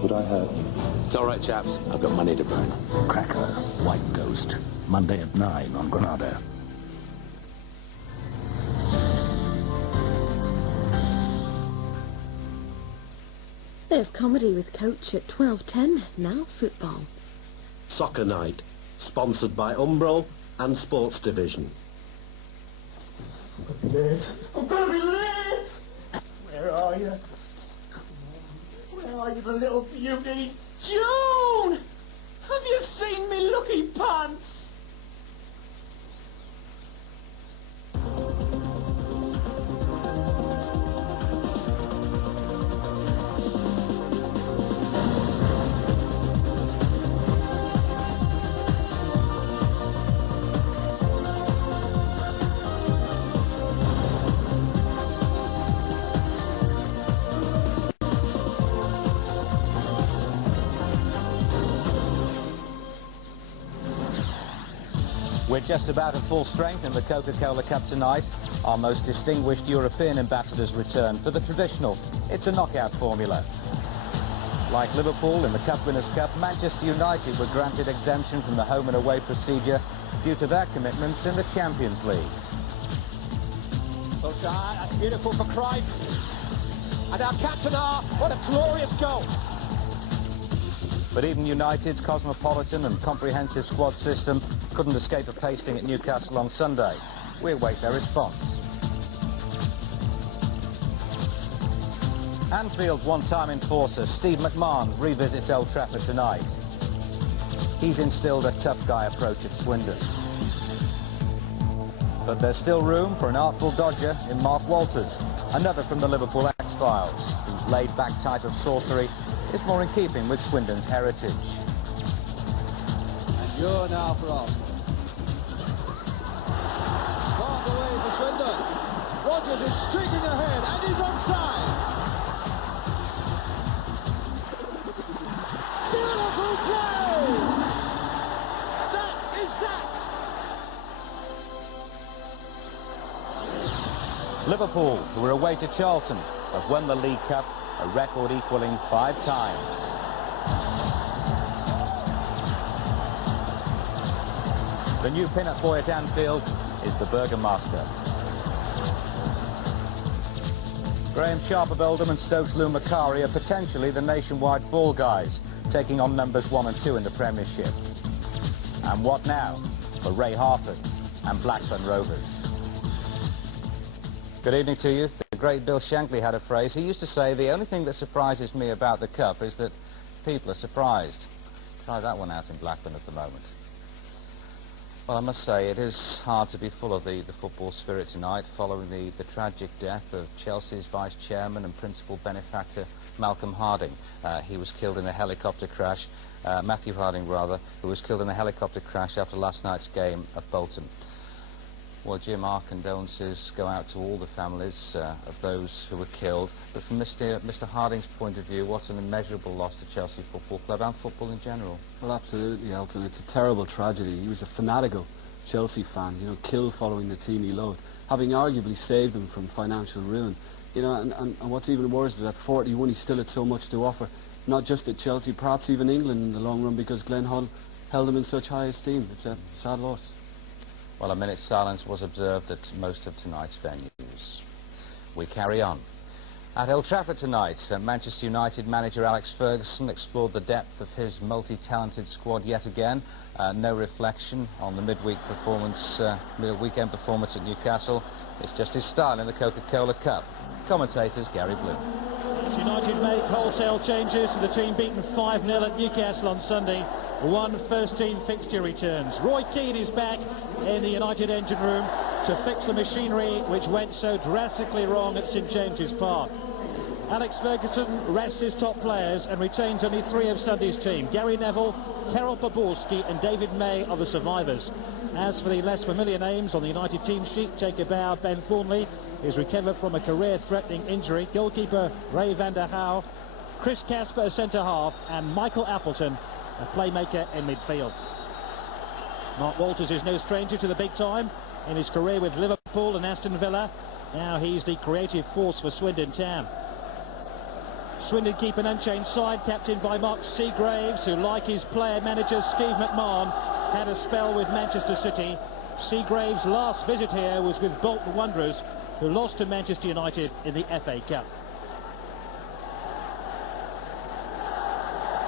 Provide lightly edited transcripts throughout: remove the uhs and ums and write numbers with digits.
but I have. It's all right, chaps. I've got money to burn. Cracker, White Ghost, Monday at 9 on Granada. There's comedy with Coach at 12:10, now football. Soccer Night, sponsored by UMBRO and Sports Division. I'm gonna be late! Where are you? Where are you, the little beauties? June! Have you seen me lucky pants? We're just about at full strength in the Coca Cola Cup tonight. Our most distinguished European ambassadors return for the traditional. It's a knockout formula. Like Liverpool in the Cup Winners' Cup, Manchester United were granted exemption from the home and away procedure due to their commitments in the Champions League. Well, that's beautiful for Crime. And our captain, what a glorious goal. But even United's cosmopolitan and comprehensive squad system couldn't escape a pasting at Newcastle on Sunday. We await their response. Anfield's one-time enforcer, Steve McMahon, revisits Old Trafford tonight. He's instilled a tough guy approach at Swindon. But there's still room for an artful dodger in Mark Walters, another from the Liverpool X-Files, whose laid-back type of sorcery is more in keeping with Swindon's heritage. And you're now for off. Spark away for Swindon. Rodgers is streaking ahead and he's onside. Beautiful play! That is that! Liverpool, who were away to Charlton, have won the League Cup, a record equalling 5 times. The new pin-up boy at Anfield is the Burgomaster. Graham Sharp of Oldham and Stokes Lou Macari are potentially the nationwide fall guys, taking on numbers 1 and 2 in the Premiership. And what now for Ray Harford and Blackburn Rovers? Good evening to you. The great Bill Shankly had a phrase. He used to say, the only thing that surprises me about the Cup is that people are surprised. Try that one out in Blackburn at the moment. Well, I must say, it is hard to be full of the football spirit tonight following the tragic death of Chelsea's vice chairman and principal benefactor, Malcolm Harding. He was killed in a helicopter crash, Matthew Harding rather, who was killed in a helicopter crash after last night's game at Bolton. Well, Jim, our condolences go out to all the families of those who were killed. But from Mr. Harding's point of view, what an immeasurable loss to Chelsea Football Club and football in general. Well, absolutely, Elton. It's a terrible tragedy. He was a fanatical Chelsea fan, you know, killed following the team he loved, having arguably saved them from financial ruin. You know, and what's even worse is at 41 he still had so much to offer, not just at Chelsea, perhaps even England in the long run, because Glenn Hull held him in such high esteem. It's a sad loss. Well, a minute's silence was observed at most of tonight's venues. We carry on. At Old Trafford tonight, Manchester United manager Alex Ferguson explored the depth of his multi-talented squad yet again. No reflection on the weekend performance at Newcastle. It's just his style in the Coca Cola Cup. Commentators Gary Bloom. United make wholesale changes to the team beaten 5-0 at Newcastle on Sunday. 1 first-team fixture returns. Roy Keane is back in the United engine room to fix the machinery which went so drastically wrong at St James's Park. Alex Ferguson rests his top players and retains only 3 of Sunday's team. Gary Neville, Karol Poborski and David May are the survivors. As for the less familiar names on the United team sheet, take a bow. Ben Thornley is recovered from a career-threatening injury. Goalkeeper Ray van der Houw, Chris Casper a centre-half and Michael Appleton a playmaker in midfield. Mark Walters is no stranger to the big time. In his career with Liverpool and Aston Villa, now he's the creative force for Swindon Town. Swindon keep an unchanged side, captained by Mark Seagraves, who, like his player-manager Steve McMahon, had a spell with Manchester City. Seagraves' last visit here was with Bolton Wanderers, who lost to Manchester United in the FA Cup.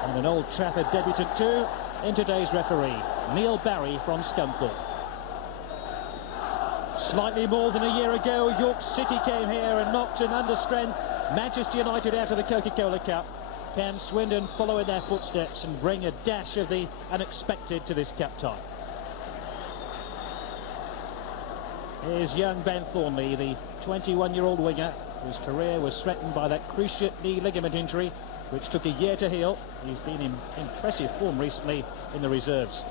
And an Old Trafford debutant too, in today's referee, Neil Barry from Scunthorpe. Slightly more than a year ago, York City came here and knocked an understrength Manchester United out of the Coca Cola Cup. Can Swindon follow in their footsteps and bring a dash of the unexpected to this cup tie? Here's young Ben Thornley, the 21-year-old winger, whose career was threatened by that cruciate knee ligament injury, which took a year to heal. He's been in impressive form recently in the reserves.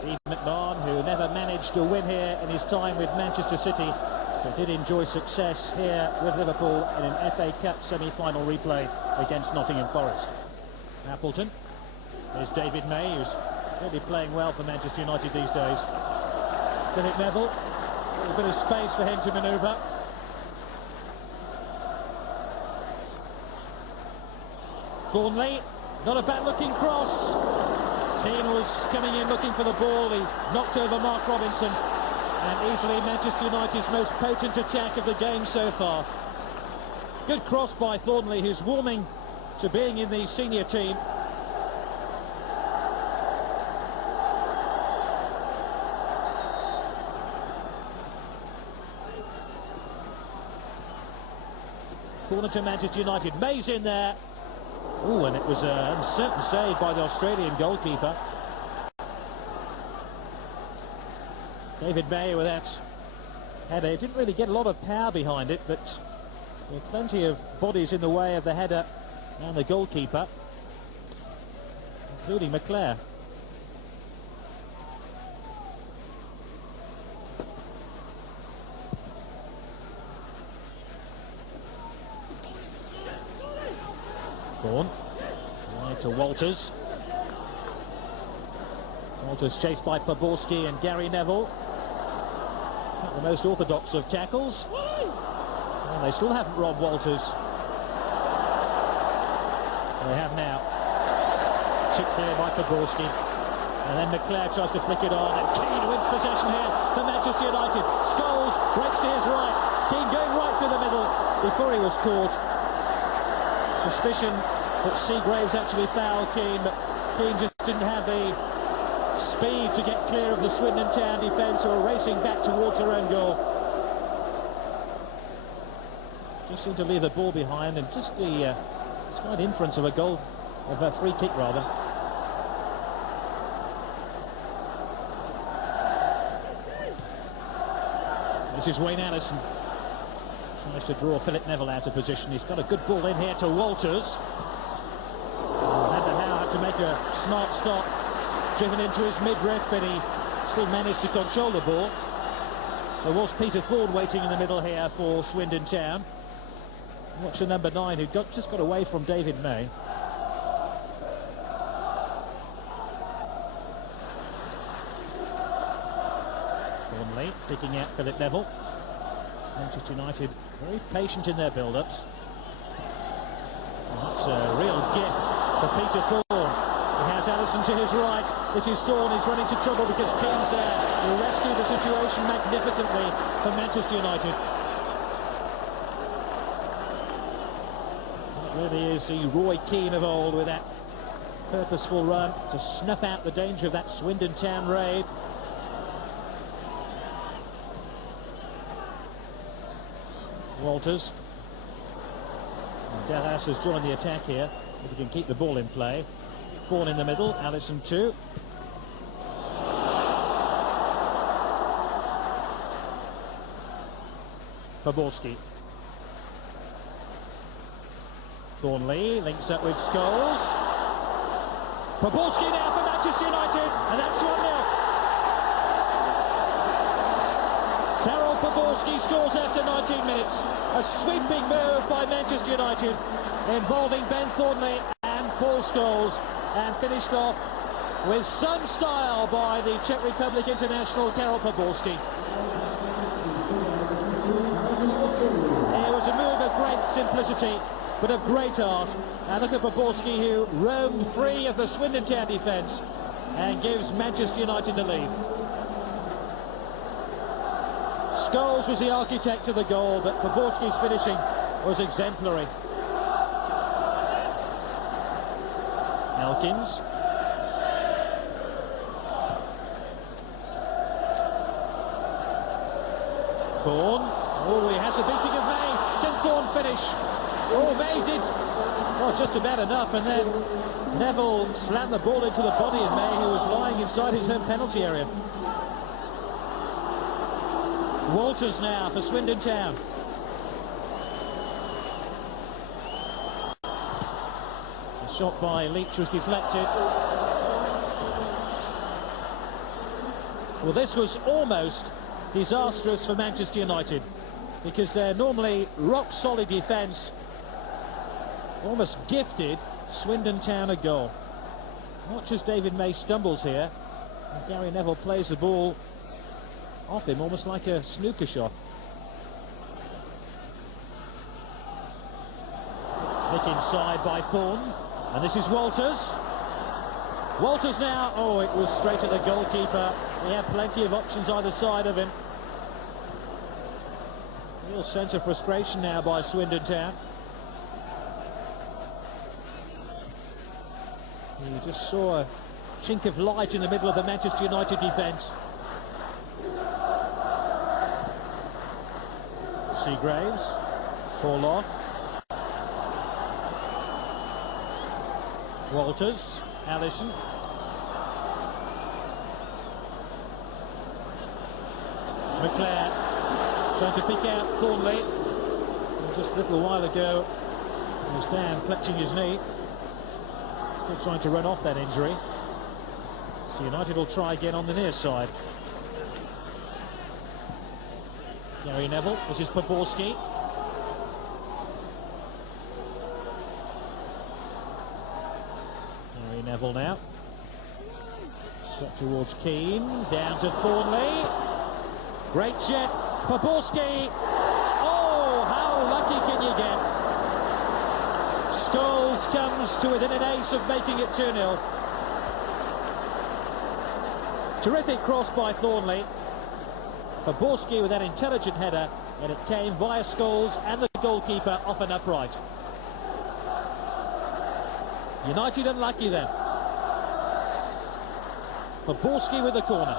Steve McMahon, who never managed to win here in his time with Manchester City, but did enjoy success here with Liverpool in an FA Cup semi-final replay against Nottingham Forest. Appleton. There's David May, who's really playing well for Manchester United these days. Philip Neville, a little bit of space for him to manoeuvre. Thornley, not a bad looking cross. Keane was coming in looking for the ball. He knocked over Mark Robinson, and easily Manchester United's most potent attack of the game so far. Good cross by Thornley, who's warming to being in the senior team. Corner to Manchester United. May's in there. Oh, and it was an uncertain save by the Australian goalkeeper. David May with that header. Didn't really get a lot of power behind it, but there were plenty of bodies in the way of the header and the goalkeeper, including McClare. Vaughan, wide to Walters. Walters chased by Poborski and Gary Neville. Not the most orthodox of tackles. And they still haven't robbed Walters. They have now. Chipped clear by Poborski. And then McClare tries to flick it on. And Keane wins possession here for Manchester United. Scholes breaks to his right. Keane going right through the middle before he was caught. Suspicion that Seagraves actually fouled Keane, but Keane just didn't have the speed to get clear of the Swindon Town defence, or racing back towards their own goal. Just seemed to leave the ball behind, and just the slight inference of a goal, of a free kick rather. This is Wayne Allison. Tries to draw Philip Neville out of position. He's got a good ball in here to Walters. Howe had to make a smart stop. Driven into his midriff, but he still managed to control the ball. There was Peter Ford waiting in the middle here for Swindon Town. Watch the number 9 who just got away from David May. Thornley picking out Philip Neville. Manchester United very patient in their build-ups. That's a real gift for Peter Thorne. He has Allison to his right. This is Thorne. He's running into trouble because Keane's there. He'll rescue the situation magnificently for Manchester United. It really is the Roy Keane of old, with that purposeful run to snuff out the danger of that Swindon Town raid. Walters. And Davies has joined the attack here. If he can keep the ball in play. Vaughan in the middle, Allison too. Poborski. Thornley links up with Scholes. Poborski now for Manchester United, and that's 1-0. Karol Poborski scores after 19 minutes. A sweeping move by Manchester United, involving Ben Thornley and Paul Scholes, and finished off with some style by the Czech Republic international Karol Poborski. It was a move of great simplicity, but of great art. And look at Poborski, who roamed free of the Swindon Town defence and gives Manchester United the lead. Scholes was the architect of the goal, but Poborski's finishing was exemplary. Elkins. Thorne. Oh, he has the beating of May. Can Thorne finish? Oh, May did. Oh, just about enough. And then Neville slammed the ball into the body of May, who was lying inside his own penalty area. Walters now for Swindon Town. The shot by Leach was deflected. Well, this was almost disastrous for Manchester United, because their normally rock-solid defence almost gifted Swindon Town a goal. Watch as David May stumbles here, and Gary Neville plays the ball off him almost like a snooker shot. Nick inside by Thorne, and this is Walters. Walters now, oh, it was straight at the goalkeeper. He had plenty of options either side of him. Real sense of frustration now by Swindon Town. You just saw a chink of light in the middle of the Manchester United defence. Seagraves, Paul Walters, Allison. McClare trying to pick out Thornley. Just a little while ago, he was down clutching his knee. Still trying to run off that injury. So United will try again on the near side. Gary Neville, this is Poborski. Gary Neville now. Swept towards Keane, down to Thornley. Great jet, Poborski. Oh, how lucky can you get? Scholes comes to within an ace of making it 2-0. Terrific cross by Thornley. Poborski with that intelligent header, and it came via Scholes and the goalkeeper off an upright. United unlucky then. Poborski with the corner.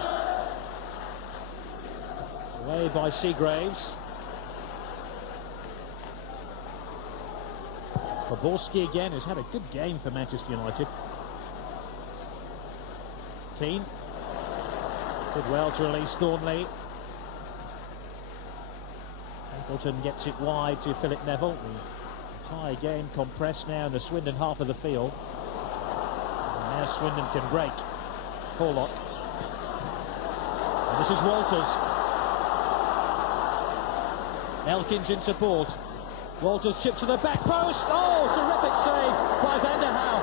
Away by Seagraves. Poborski again has had a good game for Manchester United. Keane did well to release Thornley. Appleton gets it wide to Philip Neville. The entire game compressed now in the Swindon half of the field. And now Swindon can break. Pollock. And this is Walters. Elkins in support. Walters chips to the back post. Oh, terrific save by Van der Hauw.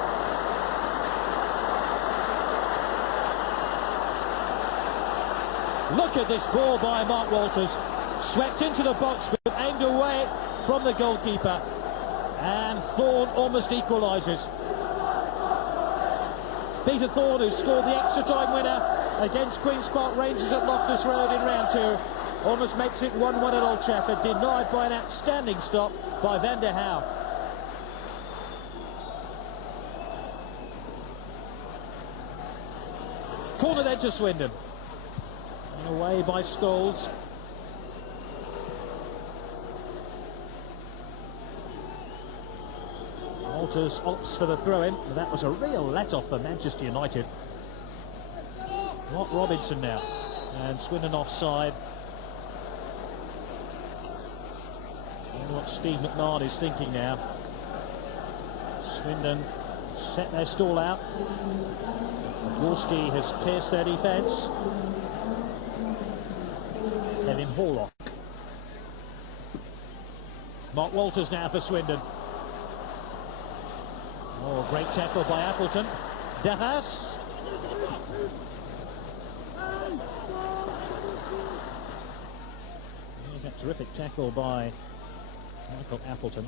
Look at this ball by Mark Walters. Swept into the box but aimed away from the goalkeeper. And Thorne almost equalises. Peter Thorne, who scored the extra time winner against Queen's Park Rangers at Loftus Road in round 2, almost makes it 1-1 at Old Trafford, denied by an outstanding stop by Van der Hauw. Corner then to Swindon. And away by Scholes. Walters opts for the throw-in, and that was a real let-off for Manchester United. Not Robinson now, and Swindon offside. I wonder what Steve McMahon is thinking now. Swindon set their stall out. Gorski has pierced their defence. Kevin Horlock. Mark Walters now for Swindon. Oh, great tackle by Appleton. Davies. Here's that terrific tackle by Michael Appleton.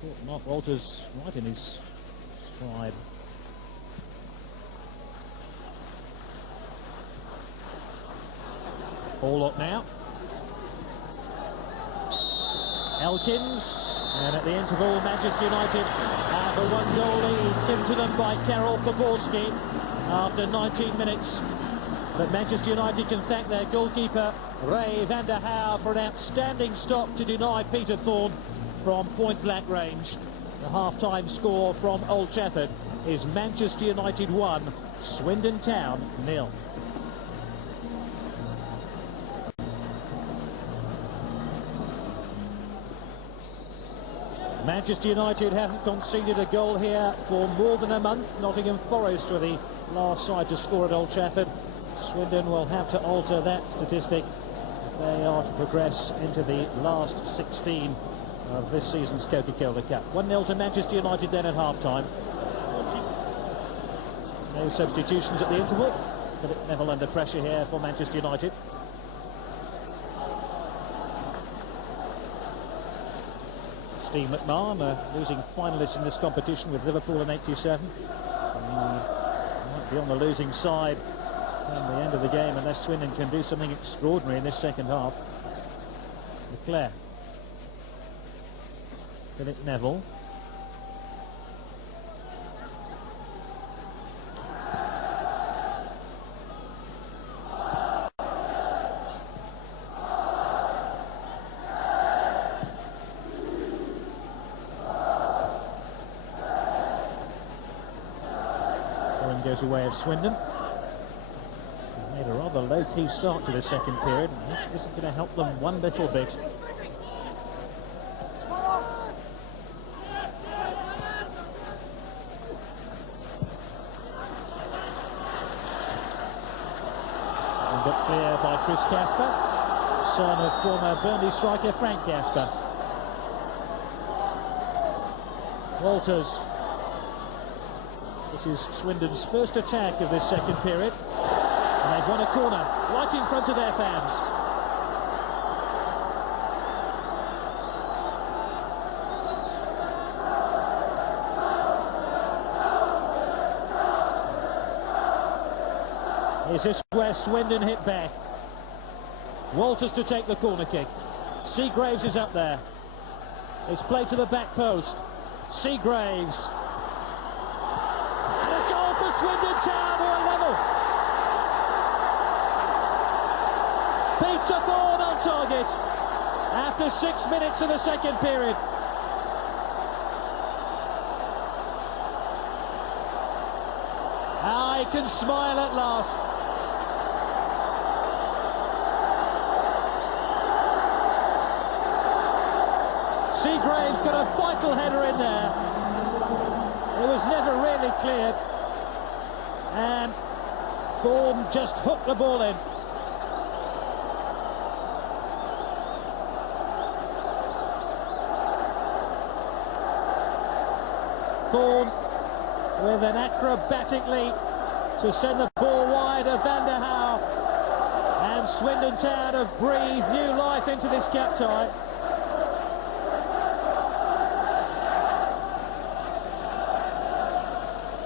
Caught Mark Walters right in his stride. All up now. Elkins, and at the interval, Manchester United have a 1-goal lead given to them by Karol Poborski after 19 minutes. But Manchester United can thank their goalkeeper, Ray van der Haar, for an outstanding stop to deny Peter Thorne from point-blank range. The half-time score from Old Trafford is Manchester United 1, Swindon Town 0. Manchester United haven't conceded a goal here for more than a month. Nottingham Forest were the last side to score at Old Trafford. Swindon will have to alter that statistic if they are to progress into the last 16 of this season's Coca Cola Cup. 1-0 to Manchester United then at half-time. No substitutions at the interval. Philip Neville under pressure here for Manchester United. Steve McMahon, losing finalist in this competition with Liverpool in '87. Might be on the losing side at the end of the game unless Swindon can do something extraordinary in this second half. Leclerc. Philip Neville. Goes away of Swindon. They've made a rather low-key start to the second period, and that isn't going to help them one little bit. And got clear by Chris Casper, son of former Burnley striker Frank Casper. Walters. This is Swindon's first attack of this second period. And they've won a corner, right in front of their fans. Is this where Swindon hit back? Walters to take the corner kick. Seagraves is up there. It's played to the back post. Seagraves. Swindon Town who are level. Peter Thorne on target after 6 minutes of the second period. I can smile at last. Seagraves got a vital header in there. It was never really cleared. And Thorne just hooked the ball in. Thorne with an acrobatic leap to send the ball wide of Van der Haar. And Swindon Town have breathed new life into this cup tie.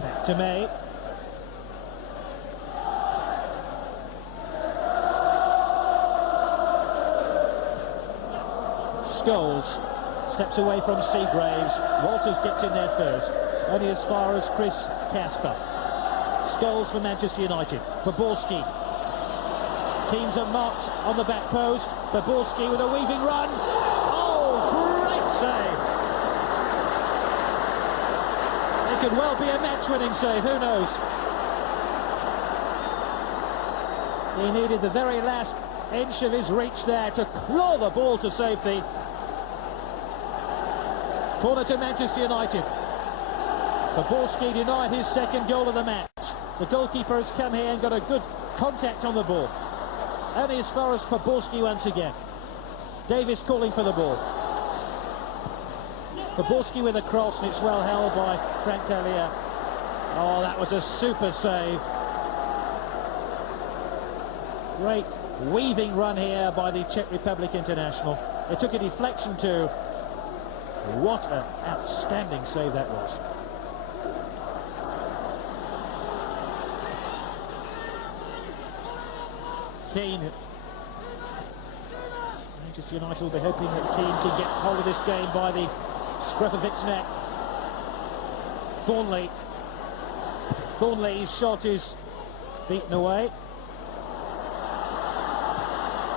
Back to May. Scholes steps away from Seagraves. Walters gets in there first, only as far as Chris Casper. Scholes for Manchester United. Poborski. Teams are marked on the back post. Poborski with a weaving run. Oh, great save. It could well be a match-winning save, who knows? He needed the very last inch of his reach there to claw the ball to safety. Corner to Manchester United. Poborski denied his second goal of the match. The goalkeeper has come here and got a good contact on the ball. Only as far as Poborski once again. Davies calling for the ball. Poborski with a cross, and it's well held by Frank Talia. Oh, that was a super save. Great weaving run here by the Czech Republic international. It took a deflection to What an outstanding save that was. Keane. Manchester United will be hoping that Keane can get hold of this game by the scruff of its neck. Thornley. Thornley's shot is beaten away.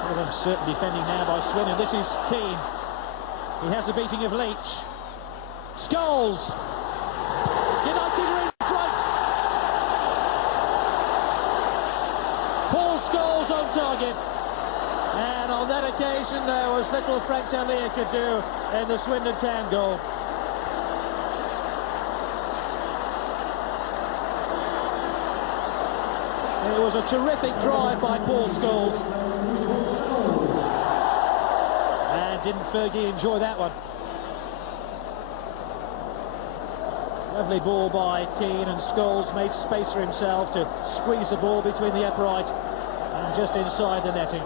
Well, they're certainly defending now by Swindon. This is Keane. He has the beating of Leach. Scholes. United are in front. Paul Scholes on target. And on that occasion there was little Frank Talia could do in the Swindon Town goal. It was a terrific drive by Paul Scholes. And didn't Fergie enjoy that one? Lovely ball by Keane, and Scholes made space for himself to squeeze the ball between the upright and just inside the netting.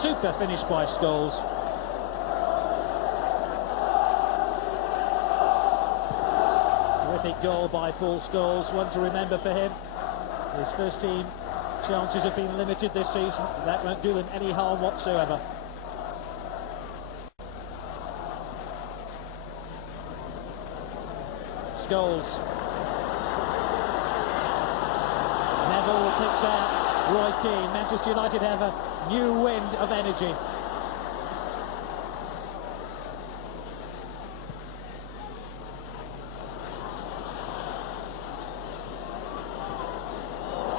Super finish by Scholes. Terrific goal by Paul Scholes, one to remember for him. His first team chances have been limited this season. That won't do them any harm whatsoever. Scholes. Neville picks out Roy Keane. Manchester United have a new wind of energy.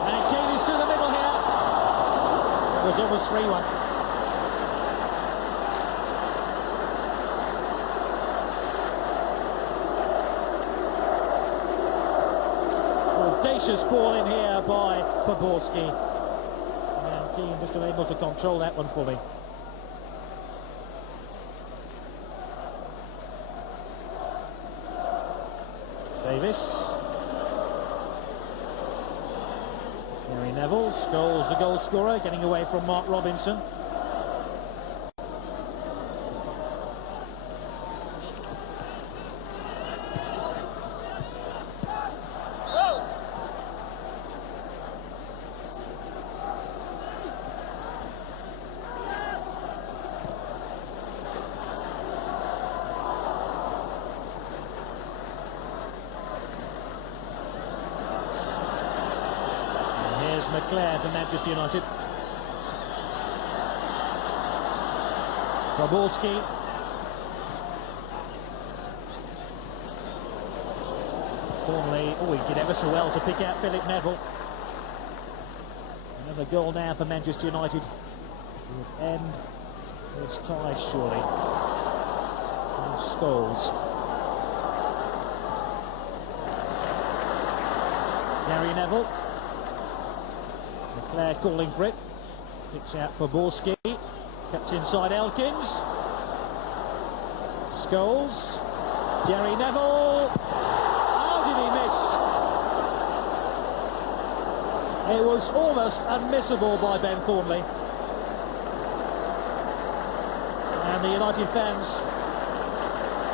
And Keane is through the middle here. It was almost 3-1. Audacious ball in here by Poborski. And Keane just unable to control that one fully. Davies. Gary Neville. Scholes, the goal scorer, getting away from Mark Robinson. McClare for Manchester United. Poborski. Thornley, oh, he did ever so well to pick out Philip Neville. Another goal now for Manchester United. Will end this tie surely. And Scholes. Gary Neville. McClare calling for it. Picks out Poborski. Cuts inside Elkins. Scholes. Gary Neville. How did he miss? It was almost unmissable by Ben Thornley. And the United fans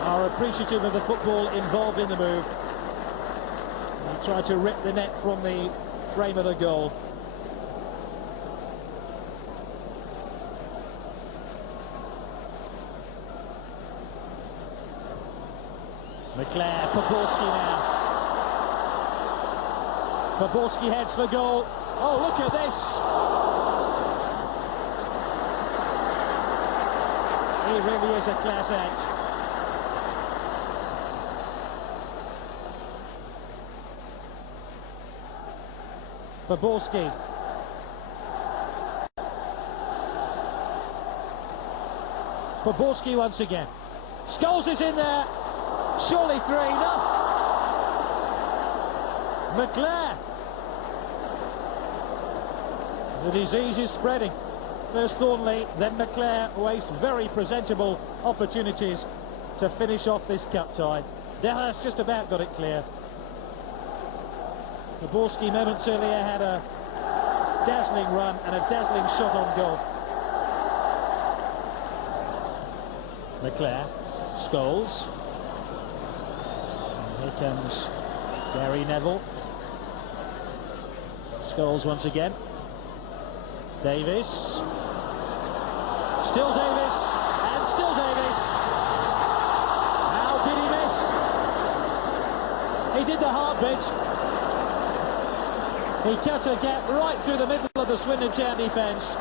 are appreciative of the football involved in the move. They tried to rip the net from the frame of the goal. McClare, Poborski now. Poborski heads for goal. Oh, look at this! He really is a class act. Poborski. Poborski once again. Scholes is in there. Surely 3, no. McClare. The disease is spreading. First Thornley, then McClare waste very presentable opportunities to finish off this cup tie. Dallas just about got it clear. Poborski moments earlier had a dazzling run and a dazzling shot on goal. McClare. Scholes. And here comes Gary Neville. Scholes once again. Davies. Still Davies. And still Davies. How did he miss? He did the hard bit. He cut a gap right through the middle of the Swindon Town defence.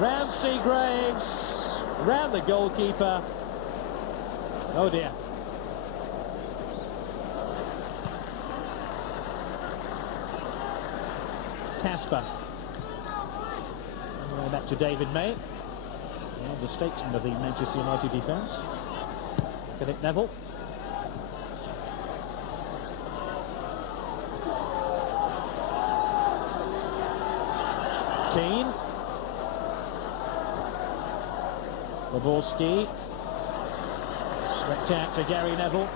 Round Seagraves, round the goalkeeper. Oh dear. Casper. And back to David May. And the statesman of the Manchester United defence. Philip Neville. Keane. Zaborski. Swept out to Gary Neville.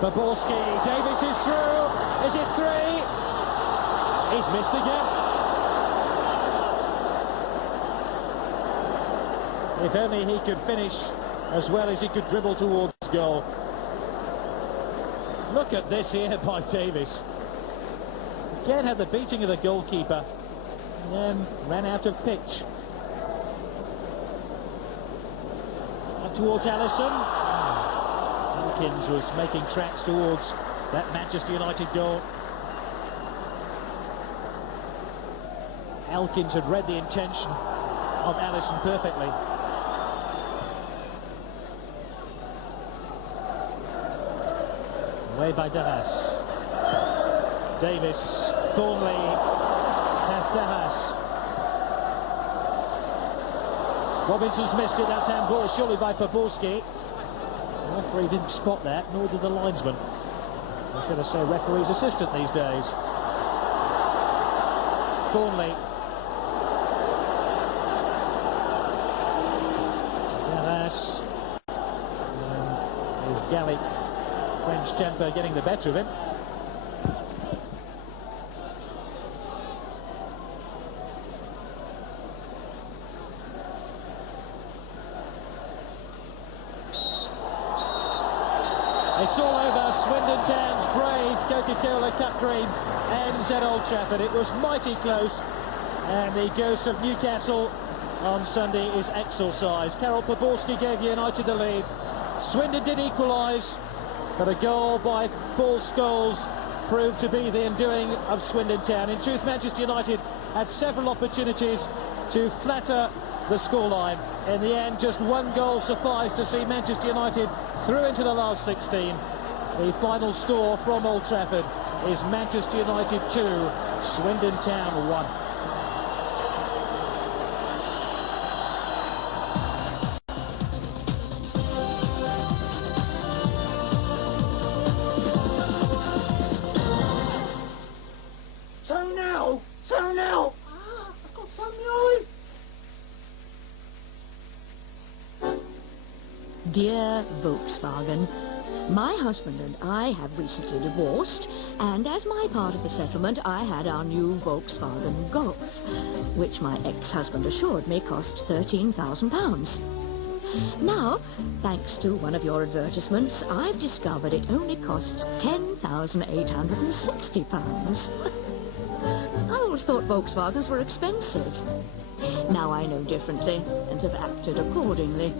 Zaborski. Davies is through. Is it 3? He's missed again. If only he could finish as well as he could dribble towards goal. Look at this here by Davies. Again had the beating of the goalkeeper and then ran out of pitch. Up towards Allison. Elkins was making tracks towards that Manchester United goal. Elkins had read the intention of Allison perfectly. Away by Davies. Davis, Thornley has Davies. Robinson's missed it, that's handball surely by Zaborski. The referee didn't spot that, nor did the linesman. I should have said referee's assistant these days. Thornley. Davies. And his Gallic French temper getting the better of him. It's all over. Swindon Town's brave Coca Cola Cup dream ends at Old Trafford. It was mighty close, and the ghost of Newcastle on Sunday is exorcised. Karol Zaborski gave United the lead. Swindon did equalise, but a goal by Paul Scholes proved to be the undoing of Swindon Town. In truth, Manchester United had several opportunities to flatter the scoreline. In the end, just one goal sufficed to see Manchester United through into the last 16. The final score from Old Trafford is Manchester United 2, Swindon Town 1. Turn now! I've got some news! Dear Volkswagen, my husband and I have recently divorced, and as my part of the settlement, I had our new Volkswagen Golf, which my ex-husband assured me cost £13,000. Now, thanks to one of your advertisements, I've discovered it only cost £10,860. I always thought Volkswagens were expensive. Now I know differently and have acted accordingly.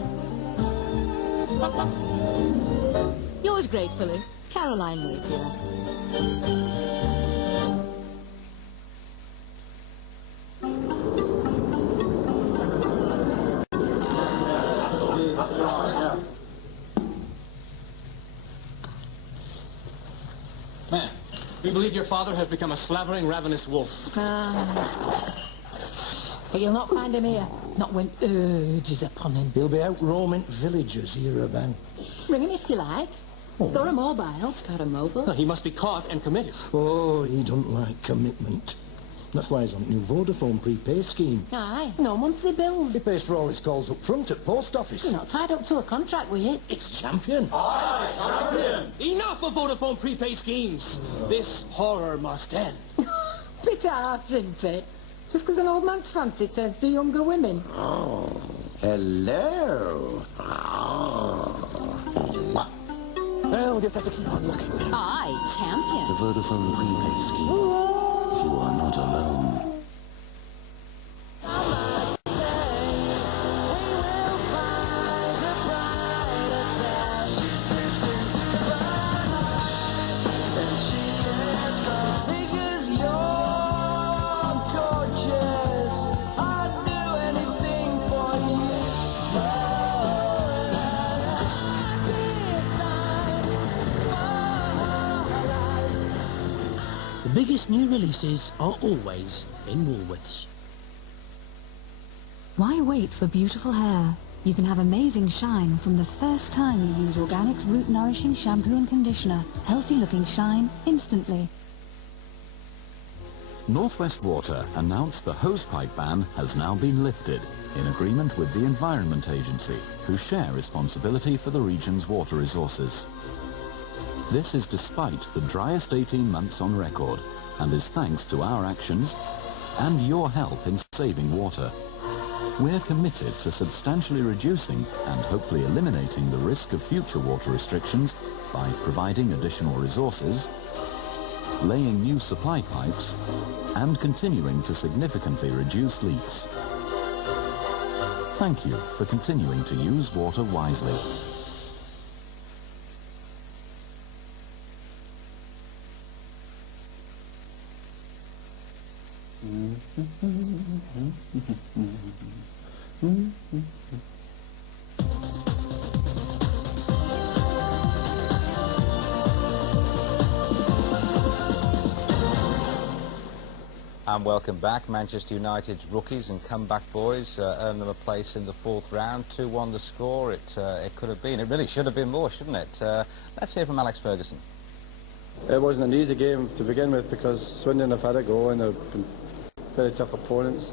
Yours gratefully, Caroline Napier. Man, we believe your father has become a slavering, ravenous wolf. But you'll not find him here, not when urge is upon him. He'll be out roaming villagers hereabouts. Ring him if you like. He's got a mobile. Got a mobile? He must be caught and committed. Oh, he don't like commitment. That's why he's on the new Vodafone prepay scheme. Aye, no monthly bills. He pays for all his calls up front at post office. You're not tied up to a contract with it. It's champion. Aye, champion! Enough of Vodafone prepay schemes. This horror must end. Bit daft, isn't it? Just because an old man's fancy turns to younger women. Oh, hello. Well, just have to keep on looking. Aye, champion. The Vodafone rebate scheme. You are not alone. The biggest new releases are always in Woolworths. Why wait for beautiful hair? You can have amazing shine from the first time you use Organic's Root Nourishing Shampoo and Conditioner. Healthy looking shine instantly. Northwest Water announced the hosepipe ban has now been lifted in agreement with the Environment Agency, who share responsibility for the region's water resources. This is despite the driest 18 months on record, and is thanks to our actions and your help in saving water. We're committed to substantially reducing and hopefully eliminating the risk of future water restrictions by providing additional resources, laying new supply pipes, and continuing to significantly reduce leaks. Thank you for continuing to use water wisely. And welcome back. Manchester United's rookies and comeback boys earned them a place in the fourth round. 2-1 the score. It could have been. It really should have been more, shouldn't it? Let's hear from Alex Ferguson. It wasn't an easy game to begin with because Swindon have had a go and they've been very tough opponents.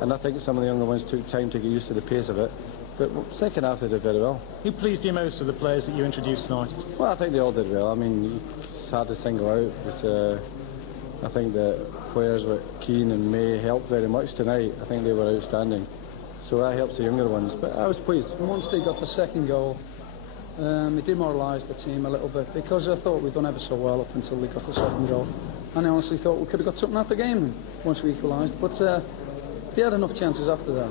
And I think some of the younger ones took time to get used to the pace of it. But second half they did very well. Who pleased you most of the players that you introduced tonight? Well, I think they all did well. I mean, it's hard to single out. But, I think the players with Keane and May helped very much tonight. I think they were outstanding. So that helps the younger ones. But I was pleased. Once they got the second goal, it demoralised the team a little bit because I thought we'd done ever so well up until they got the second goal. And I honestly thought we could have got something out of the game once we equalised. But they had enough chances after that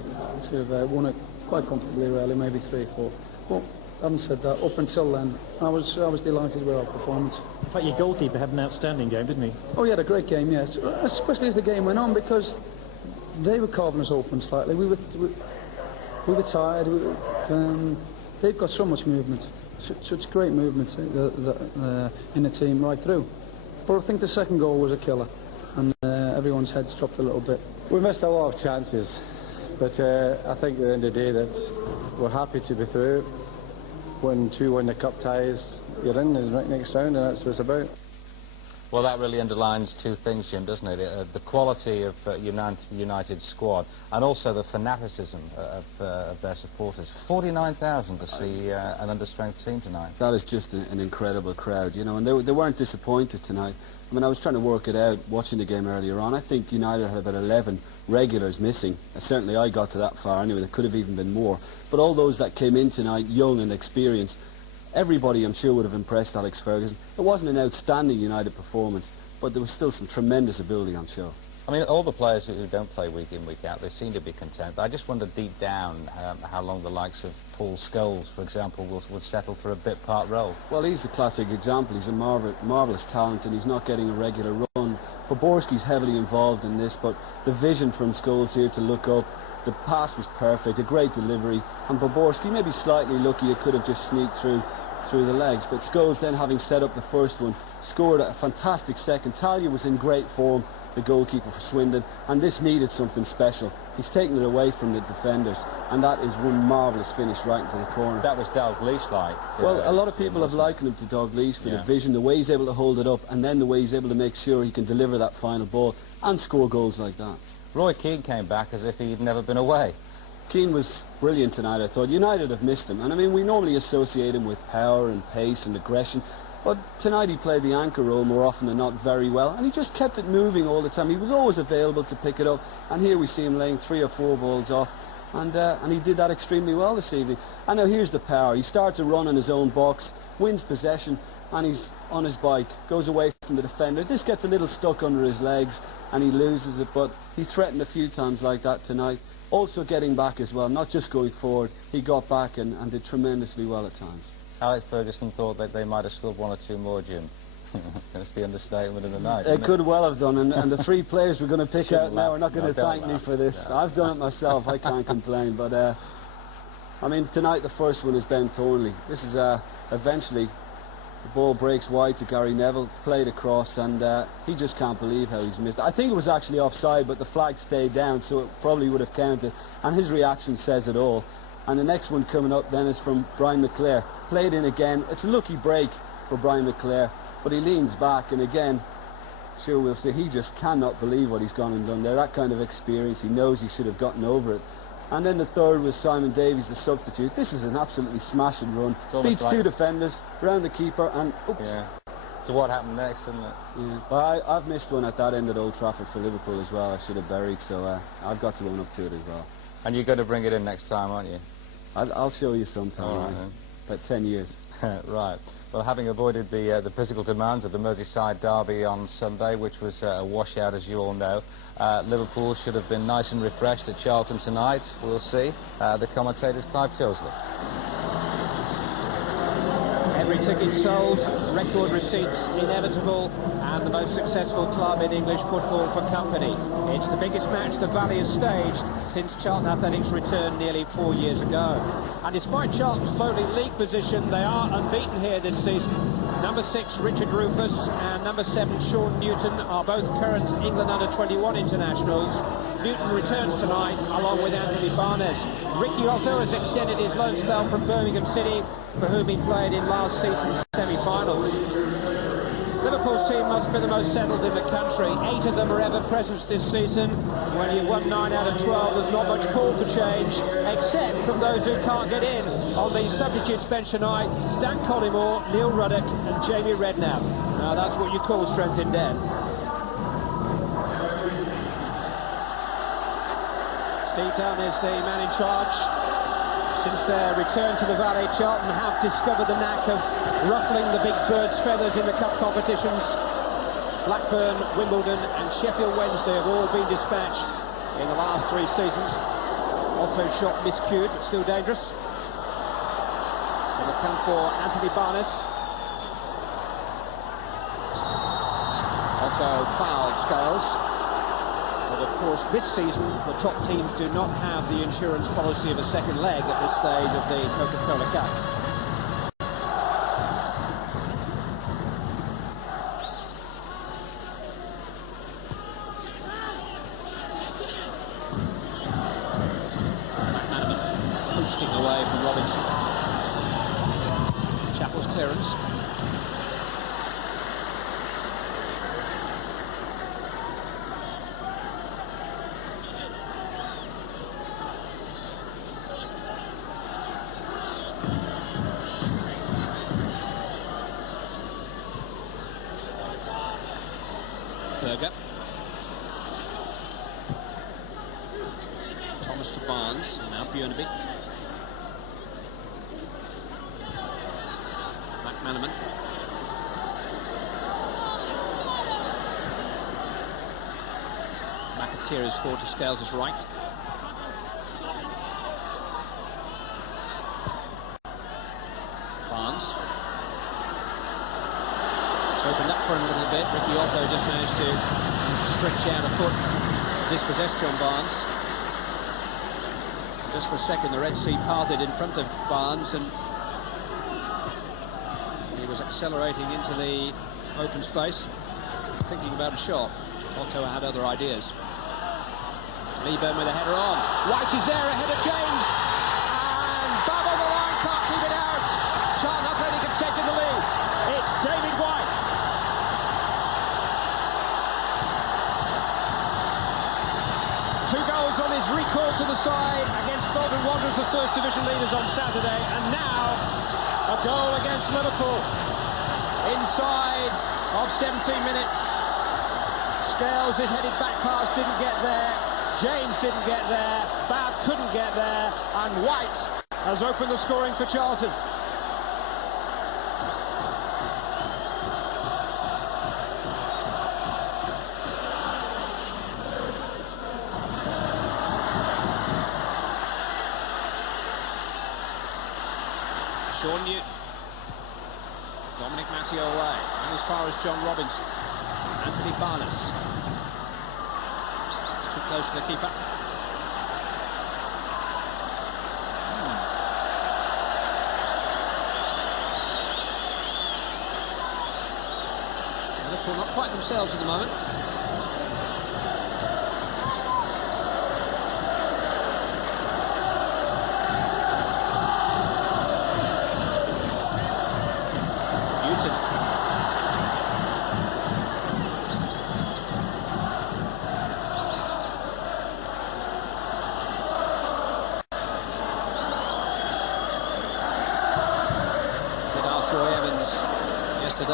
to have won it quite comfortably, really, maybe 3-4. But having said that, up until then, I was delighted with our performance. In fact, your goalkeeper had an outstanding game, didn't he? Oh, he had a great game, yes. Especially as the game went on, because they were carving us open slightly. We were tired. They've got so much movement, such great movement in the team right through. But I think the second goal was a killer, and everyone's heads dropped a little bit. We missed a lot of chances, but I think at the end of the day that we're happy to be through. When 2 the cup ties, you're in the next round, and that's what it's about. Well, that really underlines two things, Jim, doesn't it? The quality of United's squad and also the fanaticism of their supporters. 49,000 to see an under-strength team tonight. That is just an incredible crowd, you know, and they weren't disappointed tonight. I mean, I was trying to work it out watching the game earlier on. I think United had about 11 regulars missing. Certainly I got to that far anyway. There could have even been more. But all those that came in tonight, young and experienced, everybody I'm sure would have impressed Alex Ferguson. It wasn't an outstanding United performance, but there was still some tremendous ability on show. I mean, all the players who don't play week in, week out, they seem to be content. I just wonder deep down how long the likes of Paul Scholes, for example, would settle for a bit-part role. Well, he's the classic example. He's a marvellous talent and he's not getting a regular run. Poborski's heavily involved in this, but the vision from Scholes here to look up, the pass was perfect, a great delivery, and Poborski maybe slightly lucky, it could have just sneaked through the legs, but Scholes then, having set up the first one, scored a fantastic second. Talia was in great form, the goalkeeper for Swindon, and this needed something special. He's taken it away from the defenders, and that is one marvellous finish right into the corner. That was Dalglish-like. Well, a lot of people have likened him to Dalglish for the vision, the way he's able to hold it up, and then the way he's able to make sure he can deliver that final ball and score goals like that. Roy Keane came back as if he'd never been away. Keane was brilliant tonight, I thought. United have missed him, and I mean, we normally associate him with power and pace and aggression. But tonight he played the anchor role more often than not very well, and he just kept it moving all the time. He was always available to pick it up, and here we see him laying 3 or 4 balls off, and he did that extremely well this evening. And now here's the power. He starts a run in his own box, wins possession, and he's on his bike, goes away from the defender. This gets a little stuck under his legs, and he loses it, but he threatened a few times like that tonight. Also getting back as well, not just going forward. He got back and did tremendously well at times. Alex Ferguson thought that they might have scored 1 or 2 more, Jim. That's the understatement of the night. It could well have done, and the 3 players we're going to pick out now are not going to thank me for this. Yeah. I've done it myself, I can't complain. But, I mean, tonight the first one is Ben Thornley. This is eventually the ball breaks wide to Gary Neville, it's played across, and he just can't believe how he's missed. I think it was actually offside, but the flag stayed down, so it probably would have counted, and his reaction says it all. And the next one coming up then is from Brian McClare. Played in again. It's a lucky break for Brian McClare, but he leans back, and again, sure we'll see, he just cannot believe what he's gone and done there. That kind of experience, he knows he should have gotten over it. And then the third was Simon Davies, the substitute. This is an absolutely smashing run. Beats like 2 defenders, round the keeper, and oops. Yeah. So what happened next, isn't it? Yeah. Well, I've missed one at that end at Old Trafford for Liverpool as well. I should have buried, so I've got to own up to it as well. And you're going to bring it in next time, aren't you? I'll show you sometime. All right, about 10 years. Right. Well, having avoided the physical demands of the Merseyside derby on Sunday, which was a washout, as you all know, Liverpool should have been nice and refreshed at Charlton tonight. We'll see. The commentator's Clive TYLDESLEY. Every ticket sold, record receipts inevitable, and the most successful club in English football for company. It's the biggest match the Valley has staged since Charlton Athletics returned nearly 4 years ago. And despite Charlton's lowly league position, they are unbeaten here this season. Number 6, Richard Rufus, and number 7, Sean Newton, are both current England under-21 internationals. Newton returns tonight, along with Anthony Barnes. Ricky Otto has extended his loan spell from Birmingham City, for whom he played in last season's semi-finals. Liverpool's team must be the most settled in the country. 8 of them are ever present this season. When you've won 9 out of 12, there's not much call for change, except from those who can't get in. On the substitutes bench tonight, Stan Collymore, Neil Ruddock and Jamie Redknapp. Now that's what you call strength in depth. Steve Dunn is the man in charge. Since their return to the Valley, Charlton have discovered the knack of ruffling the big bird's feathers in the cup competitions. Blackburn, Wimbledon and Sheffield Wednesday have all been dispatched in the last 3 seasons. Otto shot miscued, but still dangerous. It'll come for Anthony Barnes. Otto fouled Scales. But of course, this season, the top teams do not have the insurance policy of a second leg at this stage of the Coca Cola Cup. McManaman coasting away from Robinson. Chappell's clearance. Thomas to Barnes, and now Bjorneby. McManaman. McAteer is forward to Scales' right. Barnes. It's opened up for him a little bit. Ricky Otto just managed to stretch out a foot, dispossess John Barnes. Just for a second, the Red Sea parted in front of Barnes, and he was accelerating into the open space, thinking about a shot. Otto had other ideas. Lieberman with a header on. White is there ahead of James, and Bob on the line, can't keep it out. Charlton Athletic have taken the lead. It's David White. Two goals on his recall to the side against Bolton Wanderers, the First Division leaders on Saturday, and now a goal against Liverpool. inside of 17 minutes. Scales is headed back past, didn't get there. James didn't get there. Babb couldn't get there. And White has opened the scoring for Charlton. Sean Newton. Dominic Matteo away. And as far as John Robinson. Anthony Barnes. Too close to the keeper. Liverpool not quite themselves at the moment.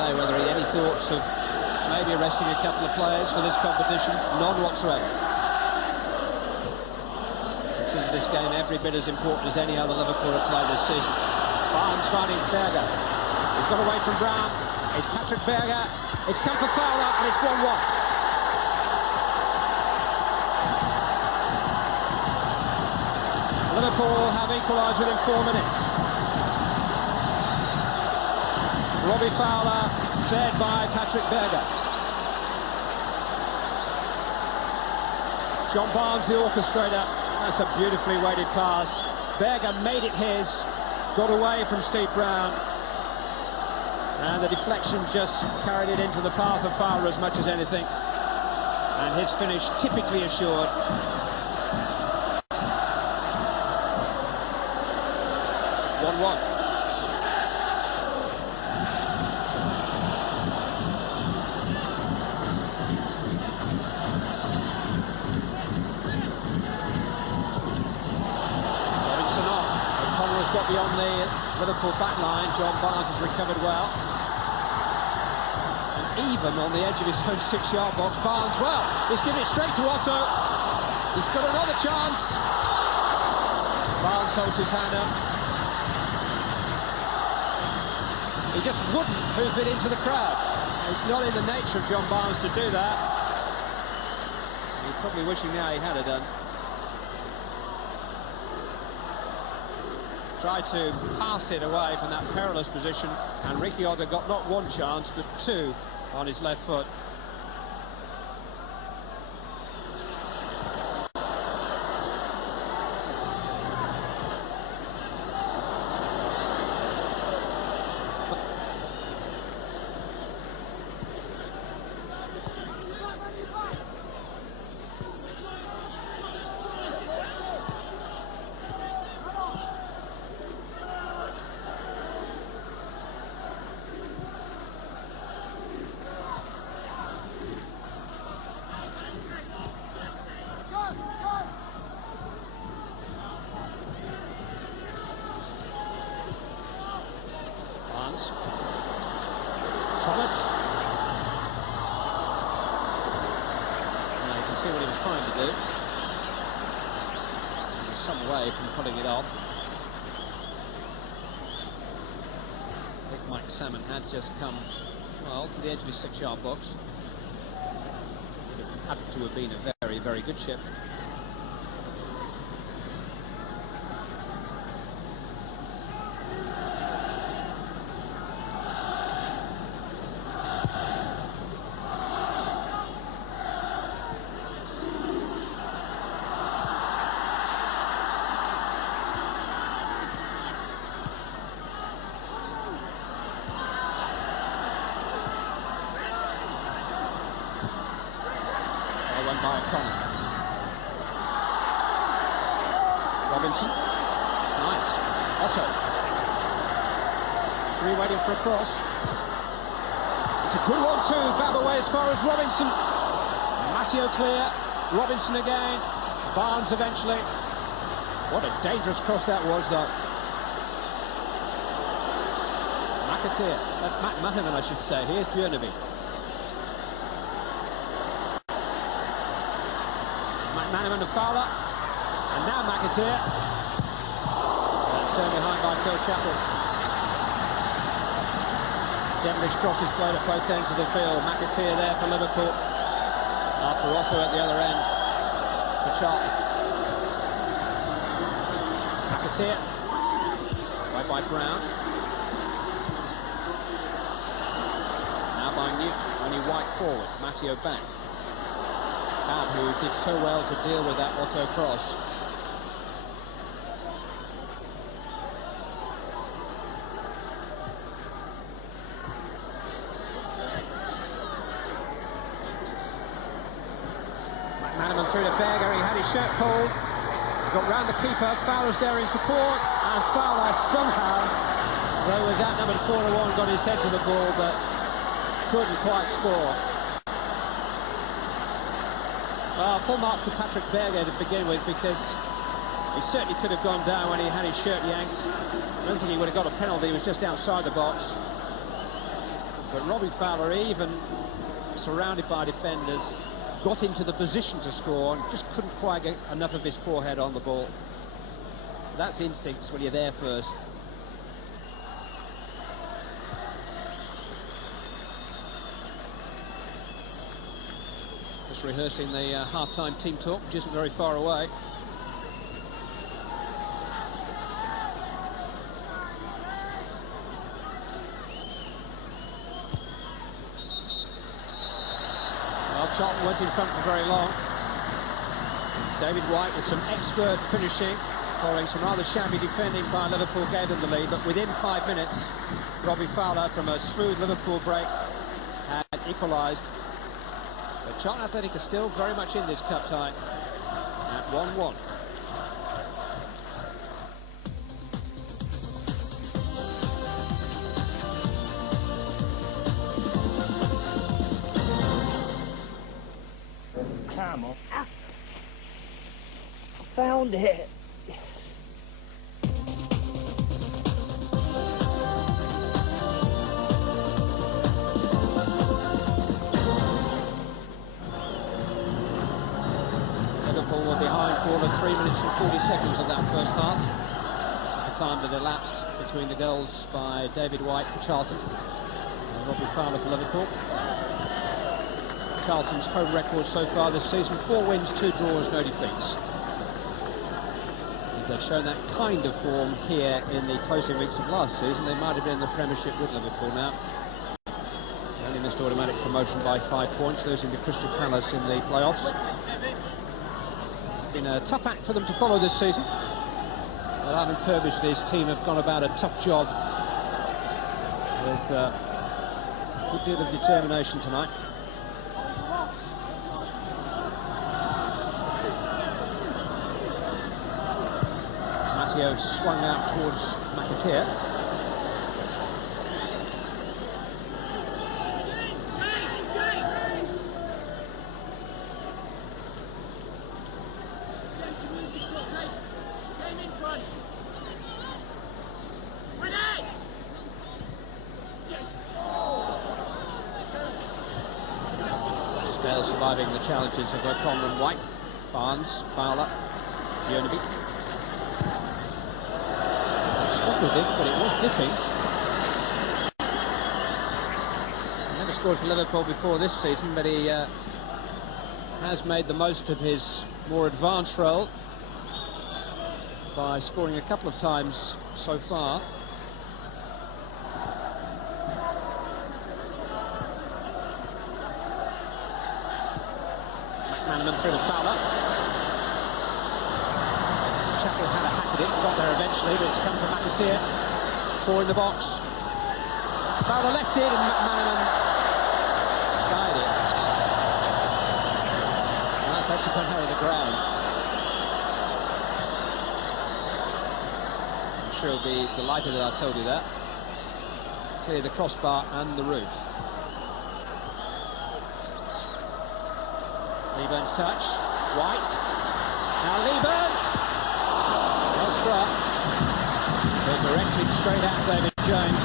Whether he had any thoughts of maybe arresting a couple of players for this competition. None whatsoever. Considers this game every bit as important as any other Liverpool have played this season. Barnes finding Berger. He's got away from Brown. It's Patrick Berger. It's come for Fowler and it's 1-1. Liverpool have equalised within 4 minutes. Robbie Fowler, fed by Patrick Berger. John Barnes, the orchestrator. That's a beautifully weighted pass. Berger made it his, got away from Steve Brown. And the deflection just carried it into the path of Fowler as much as anything. And his finish typically assured. Beyond the Liverpool back line, John Barnes has recovered well. And even on the edge of his own 6-yard box, Barnes, well, he's given it straight to Otto. He's got another chance. Barnes holds his hand up. He just wouldn't move it into the crowd. It's not in the nature of John Barnes to do that. He's probably wishing now he had it done. Tried to pass it away from that perilous position, and Ricky Odder got not one chance but two on his left foot. Thomas. Now you can see what he was trying to do. He's some way from putting it off. I think Mike Salmon had just come, well, to the edge of his 6-yard box. It had to have been a very, very good chip. Robinson. It's nice. Otto. Three waiting for a cross. It's a good one too. Babb away as far as Robinson. Matteo clear. Robinson again. Barnes eventually. What a dangerous cross that was though. McAteer, McManaman I should say, here's Burnaby. McManaman and Fowler, and now McAteer. And turned behind by Phil Chappell. Devilish crosses played at both ends of the field. McAteer there for Liverpool. After Otto at the other end for Charlton. McAteer, right by Brown. Now by Newt, only White forward, Matteo back. Bab, who did so well to deal with that Otto cross. McManaman through to Berger, he had his shirt pulled. He's got round the keeper, Fowler's there in support, and Fowler somehow, though he was outnumbered 4-1, got his head to the ball, but couldn't quite score. Well, full mark to Patrick Berger to begin with, because he certainly could have gone down when he had his shirt yanked. I don't think he would have got a penalty, he was just outside the box. But Robbie Fowler, even surrounded by defenders, got into the position to score and just couldn't quite get enough of his forehead on the ball. That's instincts when you're there first. Just rehearsing the half-time team talk, which isn't very far away. Charlton went in front for very long. David White with some expert finishing, following some rather shabby defending by Liverpool, gave them the lead, but within 5 minutes, Robbie Fowler from a smooth Liverpool break had equalised. But Charlton Athletic are still very much in this cup tie at 1-1. Camel. Found it. Liverpool were behind for all of 3 minutes and 40 seconds of that first half. The time that elapsed between the goals by David White for Charlton and Robbie Fowler for Liverpool. Charlton's home record so far this season, 4 wins, 2 draws, no defeats. If they've shown that kind of form here in the closing weeks of last season, they might have been in the Premiership with Liverpool now. Only missed automatic promotion by 5 points, losing to Crystal Palace in the playoffs. It's been a tough act for them to follow this season. But Ivan Purbish and his team have gone about a tough job with a good deal of determination tonight. Swung out towards McAteer. Still surviving the challenges of O'Connor and White. Barnes, Fowler, Burnaby. With it, but it was dipping. Never scored for Liverpool before this season, but he has made the most of his more advanced role by scoring a couple of times so far. McManaman through to Fowler. Chappell had a hack at it, got there eventually, but it's come from McAteer. 4 in the box. Fowler left it, and McManaman skied it. And that's actually gone out of the ground. I'm sure he'll be delighted that I told you that. Clear the crossbar and the roof. Leeburn's touch. White. Now Leeburn. Well struck. But directed straight at David James.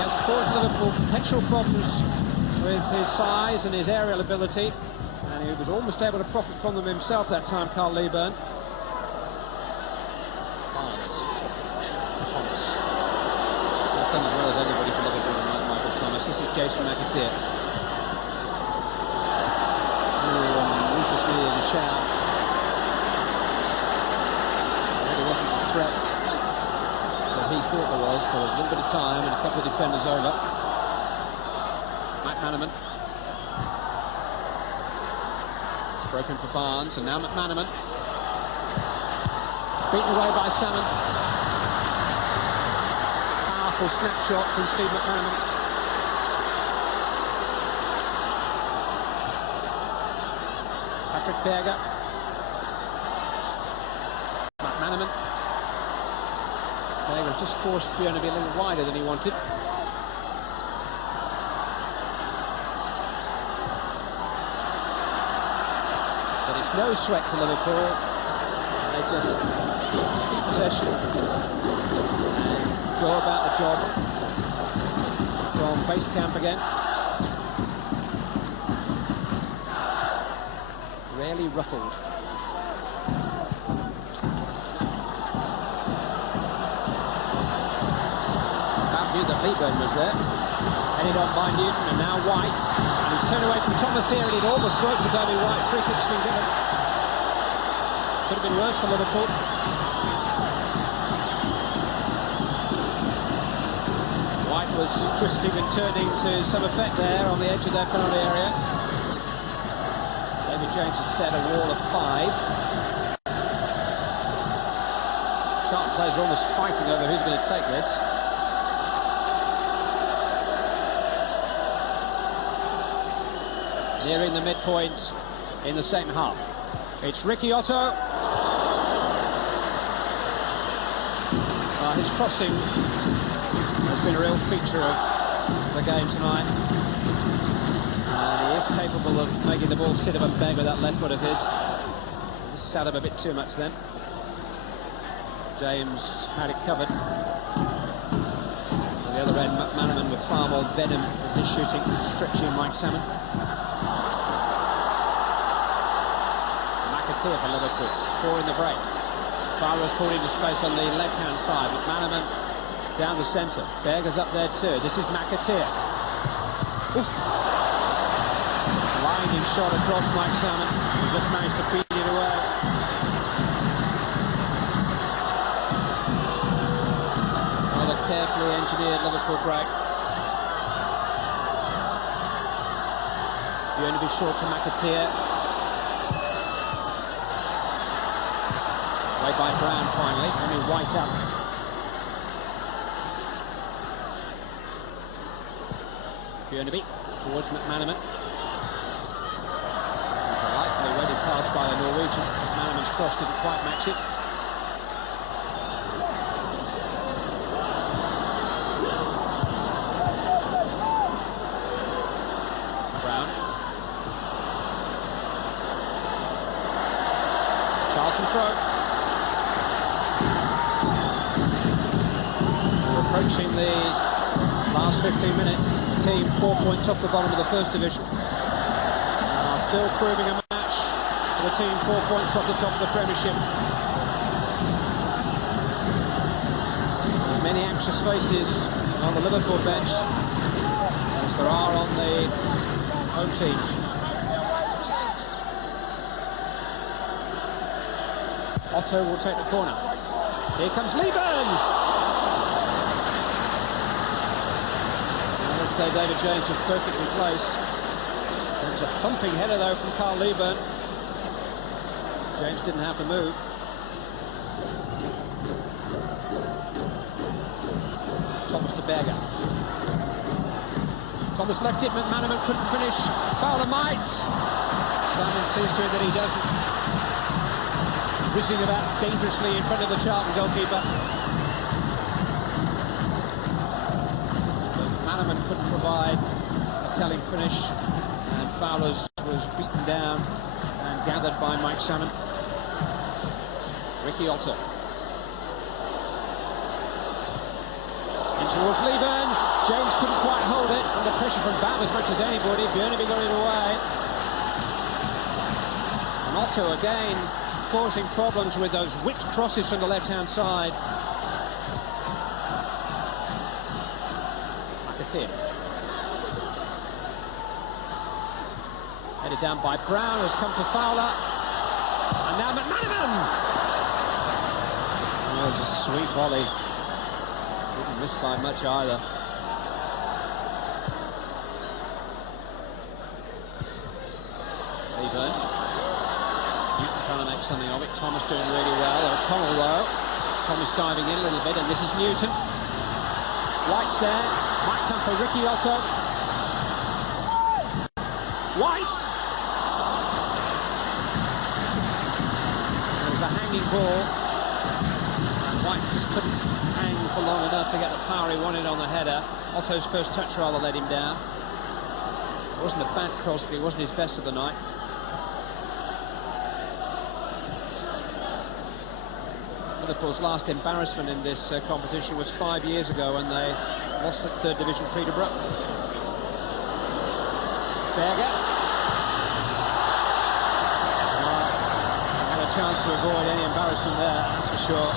has caused Liverpool potential problems with his size and his aerial ability, and he was almost able to profit from them himself that time, Carl Lieburn. Thomas. He's done as well as anybody for Liverpool tonight, Michael Thomas. This is Jason McAteer. Rufus needed a shout. It wasn't a threat that he thought there was. There was a little bit of time and a couple of defenders over. McManaman. It's broken for Barnes, and now McManaman. Beaten away by Salmon. Powerful snapshot from Steve McManaman. Patrick Berger. McManaman. Berger just forced Bjorn to be a little wider than he wanted. But it's no sweat to Liverpool. They just keep possession and go about the job from base camp again. Rarely ruffled. Knew that Lieburn was there. Headed on by Newton, and now White. And he's turned away from Thomas here, and it almost broke to Davies White. Free kick's been given. Could have been worse for Liverpool. White was twisting and turning to some effect there on the edge of their penalty area. David James has set a wall of 5. Charlton players are almost fighting over who's going to take this. Nearing the midpoint in the second half. It's Ricky Otto. His crossing has been a real feature of the game tonight. He is capable of making the ball sit of a beg with that left foot of his. Just sat up a bit too much then. James had it covered. On the other end, McManaman with far more venom with his shooting, stretching Mike Salmon. McAteer for Liverpool, 4 in the break. Fowler's pulled into space on the left-hand side. McManaman down the centre. Berger's up there too. This is McAteer. Lightning shot across Mike Salmon. He just managed to beat it away. Another carefully engineered Liverpool break. The only be short for McAteer. Way by Brown finally, only White up. Bjornaby towards McManaman. A lightly weighted pass by the Norwegian. McManaman's cross didn't quite match it. Brown. Charlton throw. Approaching the last 15 minutes, the team 4 points off the bottom of the first division. Still proving a match for the team 4 points off the top of the Premiership. There's many anxious faces on the Liverpool bench as there are on the home team. Otto will take the corner. Here comes Lieburn! David James was perfectly placed. It's a thumping header though from Carl Lieburn. James didn't have to move. Thomas to Berger. Thomas left it, McManaman couldn't finish. Fowler might. Simon sees to it that he doesn't. Whizzing about dangerously in front of the Charlton goalkeeper. McManaman couldn't provide a telling finish, and Fowler's was beaten down and gathered by Mike Salmon. Ricky Otto. In towards Lieburn. James couldn't quite hold it under pressure from Balmer as much as anybody. Burnaby got it away. And Otto again causing problems with those whipped crosses from the left-hand side. McAteer. Headed down by Brown, has come to Fowler. And now McManaman! Oh, it was a sweet volley. Didn't miss by much either. Newton trying to make something of it. Thomas doing really well. O'Connell though. Thomas diving in a little bit, and this is Newton. White's there. Might come for Ricky Otto. White! There's a hanging ball. And White just couldn't hang for long enough to get the power he wanted on the header. Otto's first touch rather let him down. It wasn't a bad cross, but it wasn't his best of the night. Liverpool's last embarrassment in this competition was 5 years ago when they lost at third division Peterborough. Berger. Had a chance to avoid any embarrassment there, that's for sure.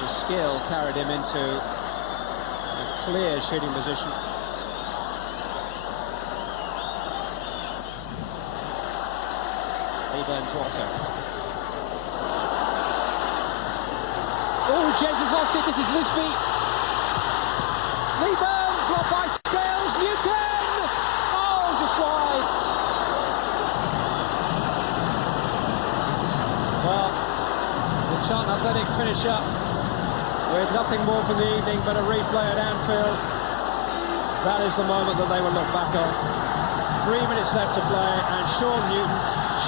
His skill carried him into a clear shooting position. Lieber to Otto. Oh, James has lost it. This is Lisbie. Lieber, blocked by Scales. Newton! Oh, just wide. Well, the Charlton Athletic finish up with nothing more for the evening but a replay at Anfield. That is the moment that they will look back on. 3 minutes left to play, and Sean Newton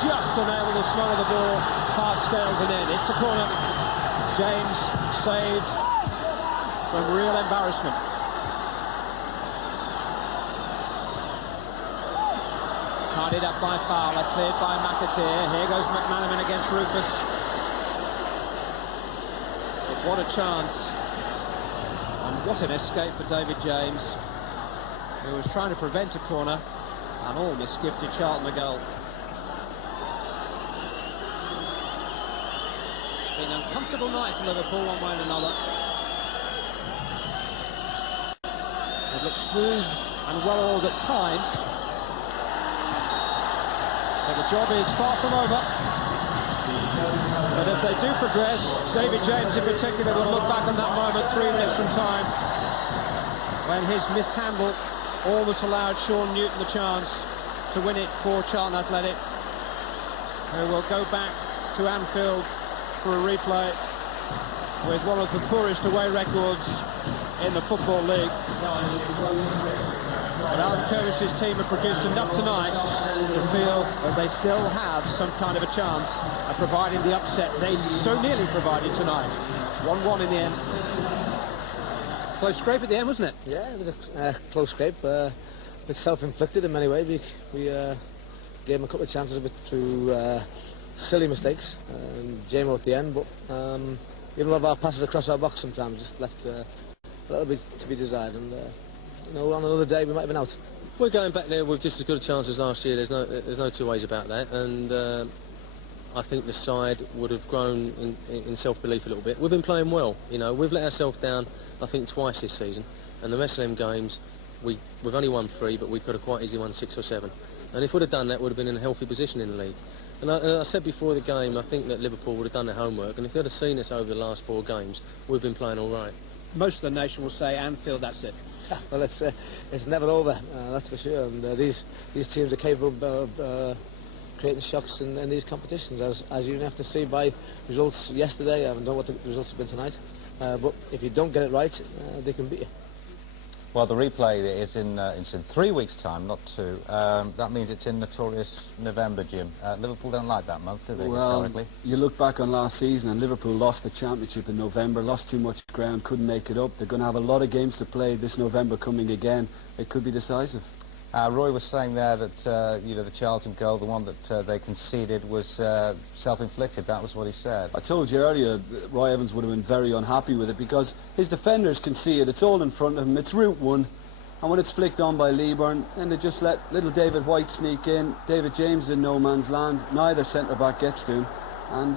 just unable to smother the ball past Scales and in. It's a corner. James saved from real embarrassment. Tidied up by Fowler, cleared by McAteer. Here goes McManaman against Rufus. But what a chance. And what an escape for David James, who was trying to prevent a corner and almost gifted Charlton a goal. An uncomfortable night for Liverpool, one way and another. It looks smooth and well-oiled at times, but the job is far from over. But if they do progress, David James in particular will look back on that moment 3 minutes from time when his mishandle almost allowed Sean Newton the chance to win it for Charlton Athletic, who will go back to Anfield for a replay with one of the poorest away records in the Football League. But Alan Curtis's team have produced enough tonight to feel that they still have some kind of a chance of providing the upset they so nearly provided tonight. 1-1 in the end. Close scrape at the end, wasn't it? Yeah, it was a close scrape. It's self-inflicted in many ways. We gave them a couple of chances through silly mistakes, JMO at the end, but even a lot of our passes across our box sometimes just left a little bit to be desired, and you know, on another day we might have been out. We're going back there with just as good a chance as last year. There's no two ways about that, and I think the side would have grown in self-belief a little bit. We've been playing well, you know. We've let ourselves down, I think, twice this season, and the rest of them games we've only won 3, but we could have quite easily won 6 or 7. And if we'd have done that, we'd have been in a healthy position in the league. And I said before the game, I think that Liverpool would have done their homework, and if they'd have seen us over the last 4 games, we've been playing all right. Most of the nation will say Anfield, that's it. Well, it's never over, that's for sure. And these teams are capable of creating shocks in these competitions, as you have to see by results yesterday. I don't know what the results have been tonight, but if you don't get it right, they can beat you. Well, the replay is it's in 3 weeks' time, not 2. That means it's in notorious November, Jim. Liverpool don't like that month, do they, historically? You look back on last season, and Liverpool lost the championship in November, lost too much ground, couldn't make it up. They're going to have a lot of games to play this November coming again. It could be decisive. Roy was saying there that, you know, the Charlton goal, the one that they conceded, was self-inflicted. That was what he said. I told you earlier, Roy Evans would have been very unhappy with it because his defenders can see it. It's all in front of him. It's route one. And when it's flicked on by Leaburn, then they just let little David White sneak in. David James is in no man's land. Neither centre-back gets to him. And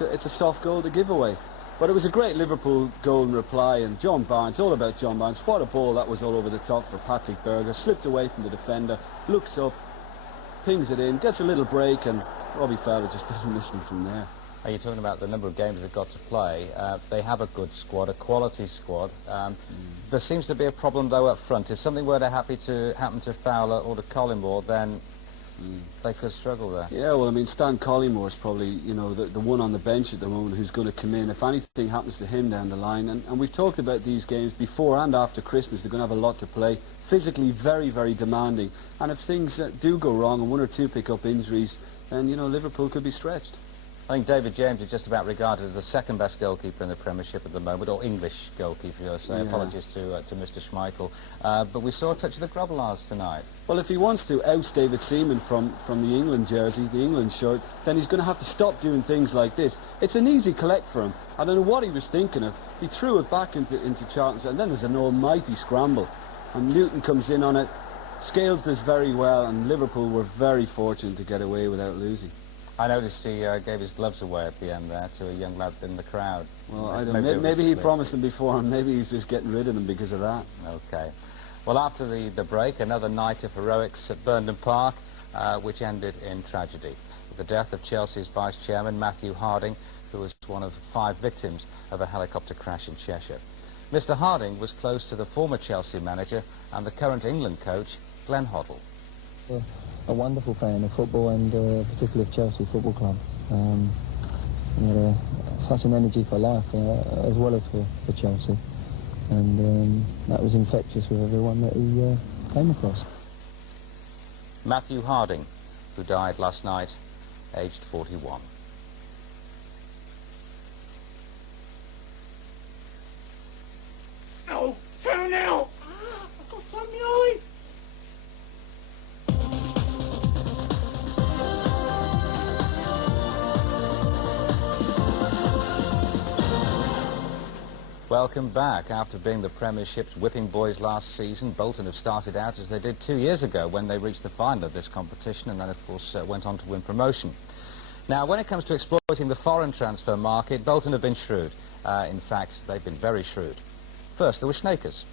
it's a soft goal to give away. But it was a great Liverpool goal in reply, and John Barnes, all about John Barnes. What a ball that was all over the top for Patrick Berger. Slipped away from the defender, looks up, pings it in, gets a little break, and Robbie Fowler just doesn't miss them from there. Are you talking about the number of games they've got to play? They have a good squad, a quality squad. There seems to be a problem, though, up front. If something were to happen to Fowler or to Collymore, then they could struggle there. Yeah, well, I mean, Stan Collymore's probably, you know, the one on the bench at the moment who's going to come in if anything happens to him down the line. And we've talked about these games before and after Christmas. They're going to have a lot to play. Physically very, very demanding. And if things do go wrong and one or two pick up injuries, then, you know, Liverpool could be stretched. I think David James is just about regarded as the second best goalkeeper in the Premiership at the moment, or English goalkeeper, you'll say. Yeah. Apologies to Mr. Schmeichel. But we saw a touch of the Grobbelaars tonight. Well, if he wants to oust David Seaman from the England jersey, the England shirt, then he's going to have to stop doing things like this. It's an easy collect for him. I don't know what he was thinking of. He threw it back into Charlton, and then there's an almighty scramble. And Newton comes in on it, scales this very well, and Liverpool were very fortunate to get away without losing. I noticed he gave his gloves away at the end there to a young lad in the crowd. Well, I don't know. Maybe he promised them before, and maybe he's just getting rid of them because of that. Okay. Well, after the break, another night of heroics at Burnden Park, which ended in tragedy, with the death of Chelsea's vice-chairman, Matthew Harding, who was one of 5 victims of a helicopter crash in Cheshire. Mr. Harding was close to the former Chelsea manager and the current England coach, Glenn Hoddle. A wonderful fan of football, and particularly of Chelsea Football Club. He had such an energy for life, as well as for Chelsea, and that was infectious with everyone that he came across. Matthew Harding, who died last night, aged 41. No, 2-0! I've got so many eyes! Welcome back. After being the Premiership's whipping boys last season, Bolton have started out as they did 2 years ago when they reached the final of this competition, and then, of course, went on to win promotion. Now, when it comes to exploiting the foreign transfer market, Bolton have been shrewd. In fact, they've been very shrewd. First, there were Snakers.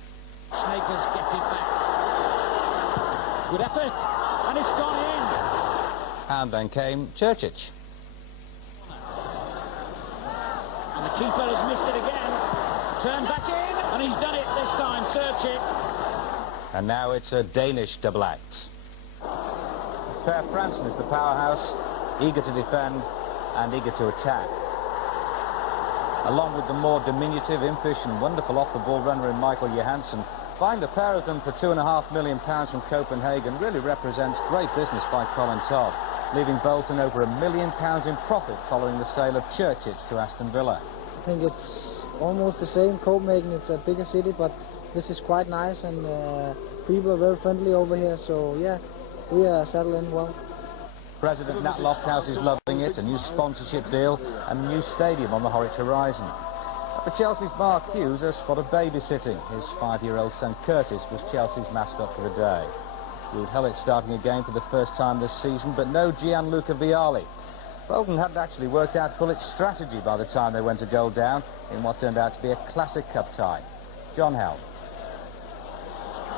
Snakers gets it back. Good effort, and it's gone in. And then came Churchich. And the keeper has missed it again. Turned back in, and he's done it this time, search it. And now it's a Danish double act. Per Fransen is the powerhouse, eager to defend and eager to attack. Along with the more diminutive, impish and wonderful off-the-ball runner in Michael Johansson, buying the pair of them for £2.5 million from Copenhagen really represents great business by Colin Todd, leaving Bolton over £1 million in profit following the sale of Churchich to Aston Villa. I think it's almost the same. Copenhagen is a bigger city, but this is quite nice, and people are very friendly over here, so yeah, we are settling well. President Nat Lofthouse is loving it, a new sponsorship deal and a new stadium on the Horwich horizon. For Chelsea's Mark Hughes, a spot of babysitting. His 5-year-old son Curtis was Chelsea's mascot for the day. Ruud Gullit starting again for the first time this season, but no Gianluca Vialli. Bolton hadn't actually worked out Gullet's strategy by the time they went a goal down in what turned out to be a classic cup tie. John Hell.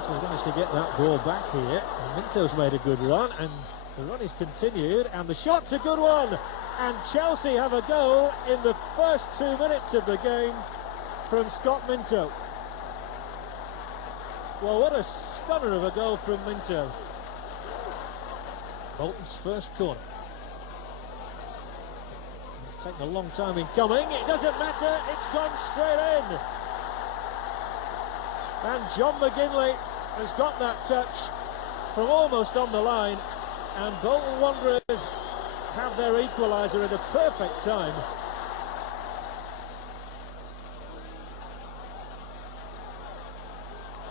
So he managed to get that ball back here. And Minto's made a good run, and the run is continued, and the shot's a good one. And Chelsea have a goal in the first 2 minutes of the game from Scott Minto. Well, what a stunner of a goal from Minto. Bolton's first corner. It's taken a long time in coming. It doesn't matter. It's gone straight in. And John McGinley has got that touch from almost on the line. And Bolton Wanderers have their equaliser at a perfect time.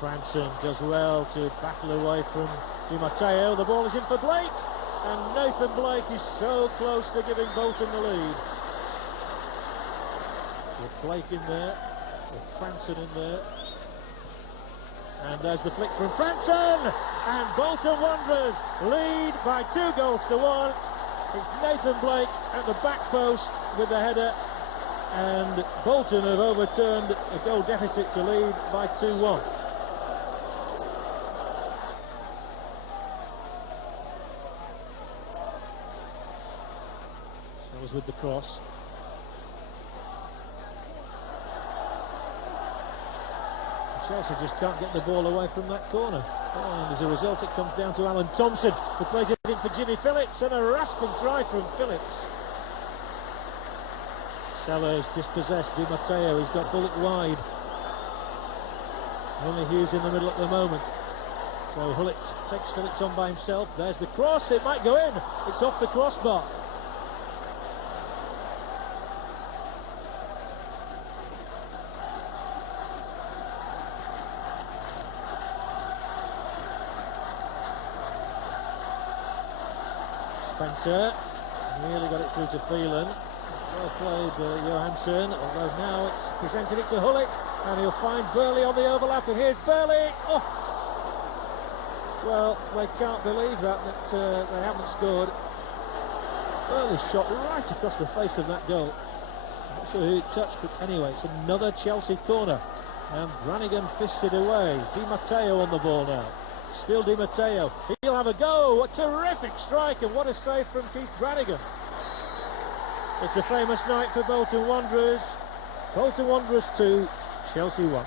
Franson does well to battle away from Di Matteo. The ball is in for Blake, and Nathan Blake is so close to giving Bolton the lead. With Blake in there, with Franson in there. And there's the flick from Franson, and Bolton Wanderers lead by 2-1. It's Nathan Blake at the back post with the header, and Bolton have overturned a goal deficit to lead by 2-1. Sellers with the cross. Chelsea just can't get the ball away from that corner. And as a result, it comes down to Alan Thompson, who plays it in for Jimmy Phillips, and a rasping try from Phillips. Sellers dispossessed. Di Matteo, he's got bullet wide. Only Hughes in the middle at the moment. So Hullet takes Phillips on by himself. There's the cross. It might go in. It's off the crossbar. Spencer nearly got it through to Phelan. Well played, Johansson, although now it's presented it to Hullet, and he'll find Burley on the overlap, and here's Burley. Oh! Well, they can't believe that they haven't scored. Burley shot right across the face of that goal. Not sure who it touched, but anyway, it's another Chelsea corner, and Brannigan fisted away. Di Matteo on the ball now. Still Di Matteo. He'll have a go. A terrific strike, and what a save from Keith Brannigan. It's a famous night for Bolton Wanderers. Bolton Wanderers 2, Chelsea 1.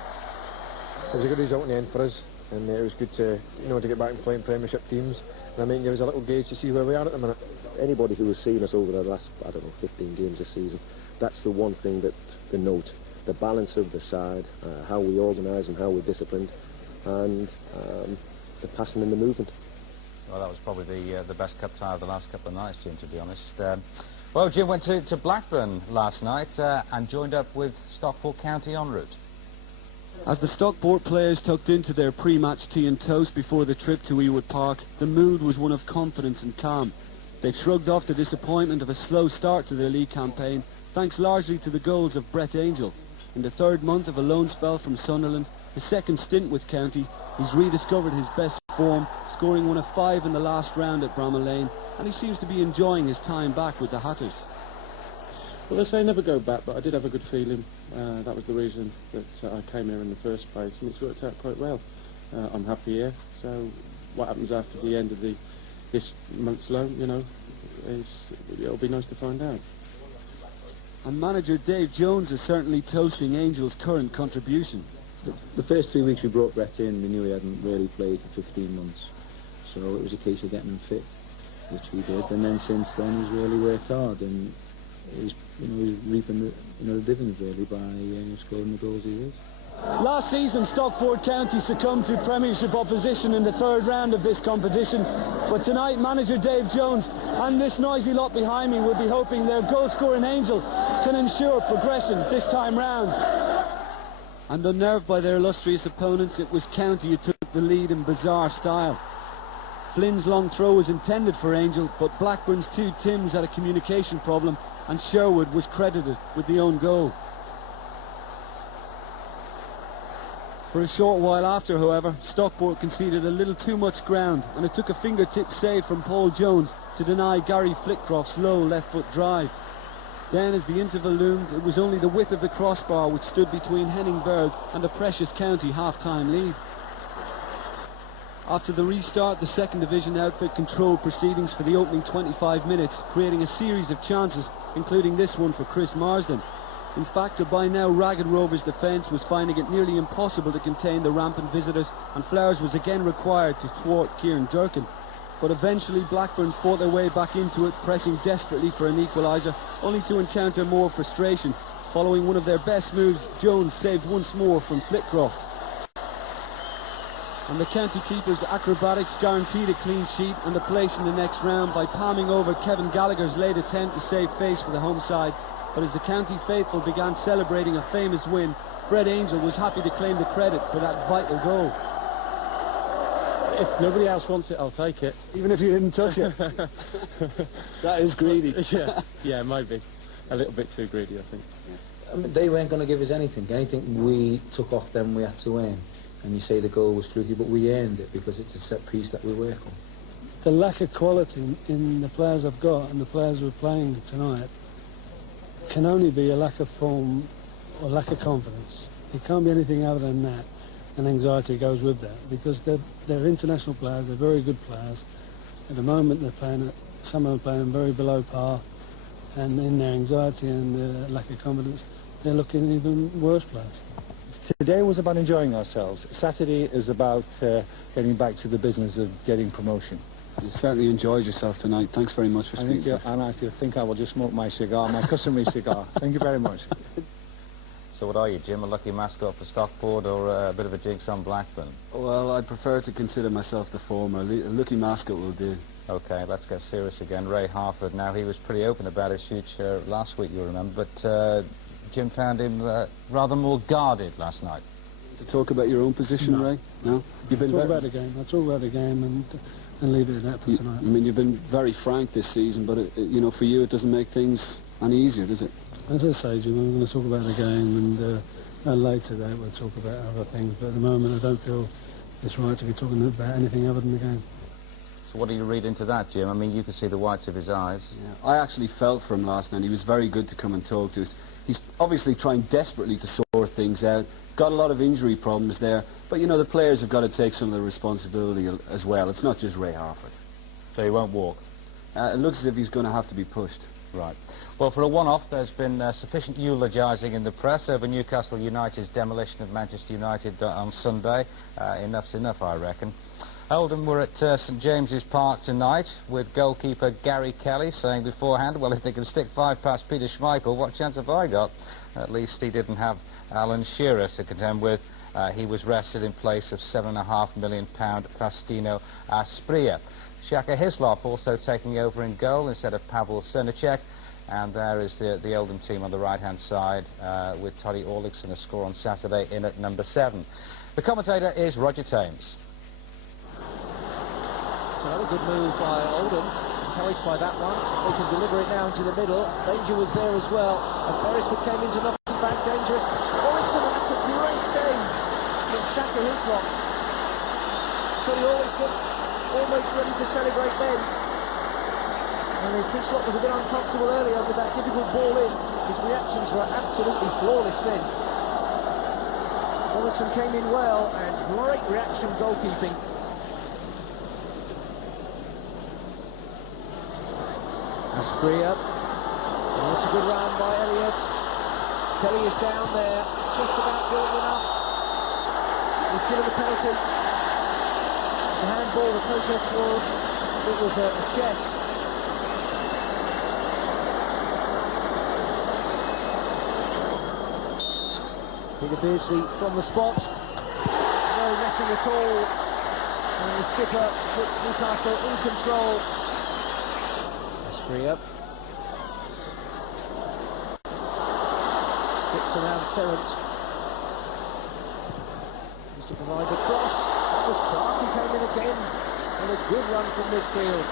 It was a good result in the end for us, and it was good to to get back and play in Premiership teams. And I mean, there was a little gauge to see where we are at the minute. Anybody who has seen us over the last, 15 games this season, that's the one thing that they note: the balance of the side, how we organise and how we're disciplined, and the passing and the movement. Well, that was probably the best cup tie of the last couple of nights, Jim, to be honest. Well, Jim went to Blackburn last night and joined up with Stockport County en route. As the Stockport players tucked into their pre-match tea and toast before the trip to Ewood Park, the mood was one of confidence and calm. They shrugged off the disappointment of a slow start to their league campaign, thanks largely to the goals of Brett Angel. In the third month of a loan spell from Sunderland, his second stint with County, he's rediscovered his best form, scoring one of 5 in the last round at Bramall Lane, and he seems to be enjoying his time back with the Hatters. Well, I say never go back, but I did have a good feeling. That was the reason that I came here in the first place, and it's worked out quite well. I'm happy here, so what happens after the end of this month's loan, it'll be nice to find out. And manager Dave Jones is certainly toasting Angel's current contribution. The first 3 weeks we brought Brett in, we knew he hadn't really played for 15 months. So it was a case of getting him fit, which we did. And then since then he's really worked hard, and he's reaping the dividends really by scoring the goals he is. Last season, Stockport County succumbed to Premiership opposition in the third round of this competition. But tonight, manager Dave Jones and this noisy lot behind me will be hoping their goal-scoring Angel can ensure progression this time round. And unnerved by their illustrious opponents, it was County who took the lead in bizarre style. Flynn's long throw was intended for Angel, but Blackburn's 2 Tims had a communication problem, and Sherwood was credited with the own goal. For a short while after, however, Stockport conceded a little too much ground, and it took a fingertip save from Paul Jones to deny Gary Flitcroft's low left-foot drive. Then, as the interval loomed, it was only the width of the crossbar which stood between Henningberg and a precious County half-time lead. After the restart, the second division outfit controlled proceedings for the opening 25 minutes, creating a series of chances, including this one for Chris Marsden. In fact, a by now ragged Rovers defence was finding it nearly impossible to contain the rampant visitors, and Flowers was again required to thwart Kieran Durkin. But eventually Blackburn fought their way back into it, pressing desperately for an equaliser, only to encounter more frustration. Following one of their best moves, Jones saved once more from Flitcroft. And the county keeper's acrobatics guaranteed a clean sheet and a place in the next round by palming over Kevin Gallagher's late attempt to save face for the home side. But as the county faithful began celebrating a famous win, Fred Angel was happy to claim the credit for that vital goal. If nobody else wants it, I'll take it. Even if you didn't touch it. That is greedy. Yeah, maybe. A little bit too greedy, I think. I mean, they weren't going to give us anything. Anything we took off them we had to earn. And you say the goal was fluky, but we earned it because it's a set piece that we work on. The lack of quality in the players I've got and the players we're playing tonight can only be a lack of form or lack of confidence. It can't be anything other than that, and anxiety goes with that, because they're international players, they're very good players. At the moment they're playing, some of them are playing very below par, and in their anxiety and lack of confidence, they're looking even worse players. Today was about enjoying ourselves. Saturday is about getting back to the business of getting promotion. You certainly enjoyed yourself tonight. Thanks very much for speaking to us. And I think I will just smoke my cigar, my customary cigar. Thank you very much. So what are you, Jim? A lucky mascot for Stockport or a bit of a jinx on Blackburn? Well, I prefer to consider myself the former. A lucky mascot will do. OK, let's get serious again. Ray Harford, now he was pretty open about his future last week, you remember, but Jim found him rather more guarded last night. To talk about your own position, No. Ray? No? You've been talk about the game. I'll talk about the game and leave it at that for tonight. I mean, you've been very frank this season, but, you know, for you it doesn't make things any easier, does it? As I say, Jim, we're going to talk about the game, and later we'll talk about other things, but at the moment I don't feel it's right to be talking about anything other than the game. So what do you read into that, Jim? I mean, you could see the whites of his eyes. Yeah, I actually felt for him last night. He was very good to come and talk to us. He's obviously trying desperately to sort things out. Got a lot of injury problems there, but, you know, the players have got to take some of the responsibility as well. It's not just Ray Harford. So he won't walk? It looks as if he's going to have to be pushed. Right. Well, for a one-off, there's been sufficient eulogising in the press over Newcastle United's demolition of Manchester United on Sunday. Enough's enough, I reckon. Oldham were at St James's Park tonight with goalkeeper Gary Kelly saying beforehand, well, if they can stick 5 past Peter Schmeichel, what chance have I got? At least he didn't have Alan Shearer to contend with. He was rested in place of £7.5 million Faustino Asprilla. Shaka Hislop also taking over in goal instead of Pavel Srnicek. And there is the Oldham team on the right-hand side with Toddy Orlickson, a score on Saturday, in at number 7. The commentator is Roger Thames. So another good move by Oldham, encouraged by that one. They can deliver it now into the middle. Danger was there as well. And Beresford came in to knock it back, dangerous. Orlickson, that's a great save from Shaka Hislop. Toddy Orlickson almost ready to celebrate then. And if Hislop was a bit uncomfortable earlier with that difficult ball in, his reactions were absolutely flawless then. Orlickson came in well, and great reaction goalkeeping. Asprilla, oh, it's a good run by Elliott. Kelly is down there, just about doing enough. He's given the penalty. The handball, the process was, it was a chest. Peter Beardsley from the spot, no messing at all. And the skipper puts Newcastle in control. Asprilla skips around Serrant. Used to provide the cross. That was Clark who came in again, and a good run from midfield.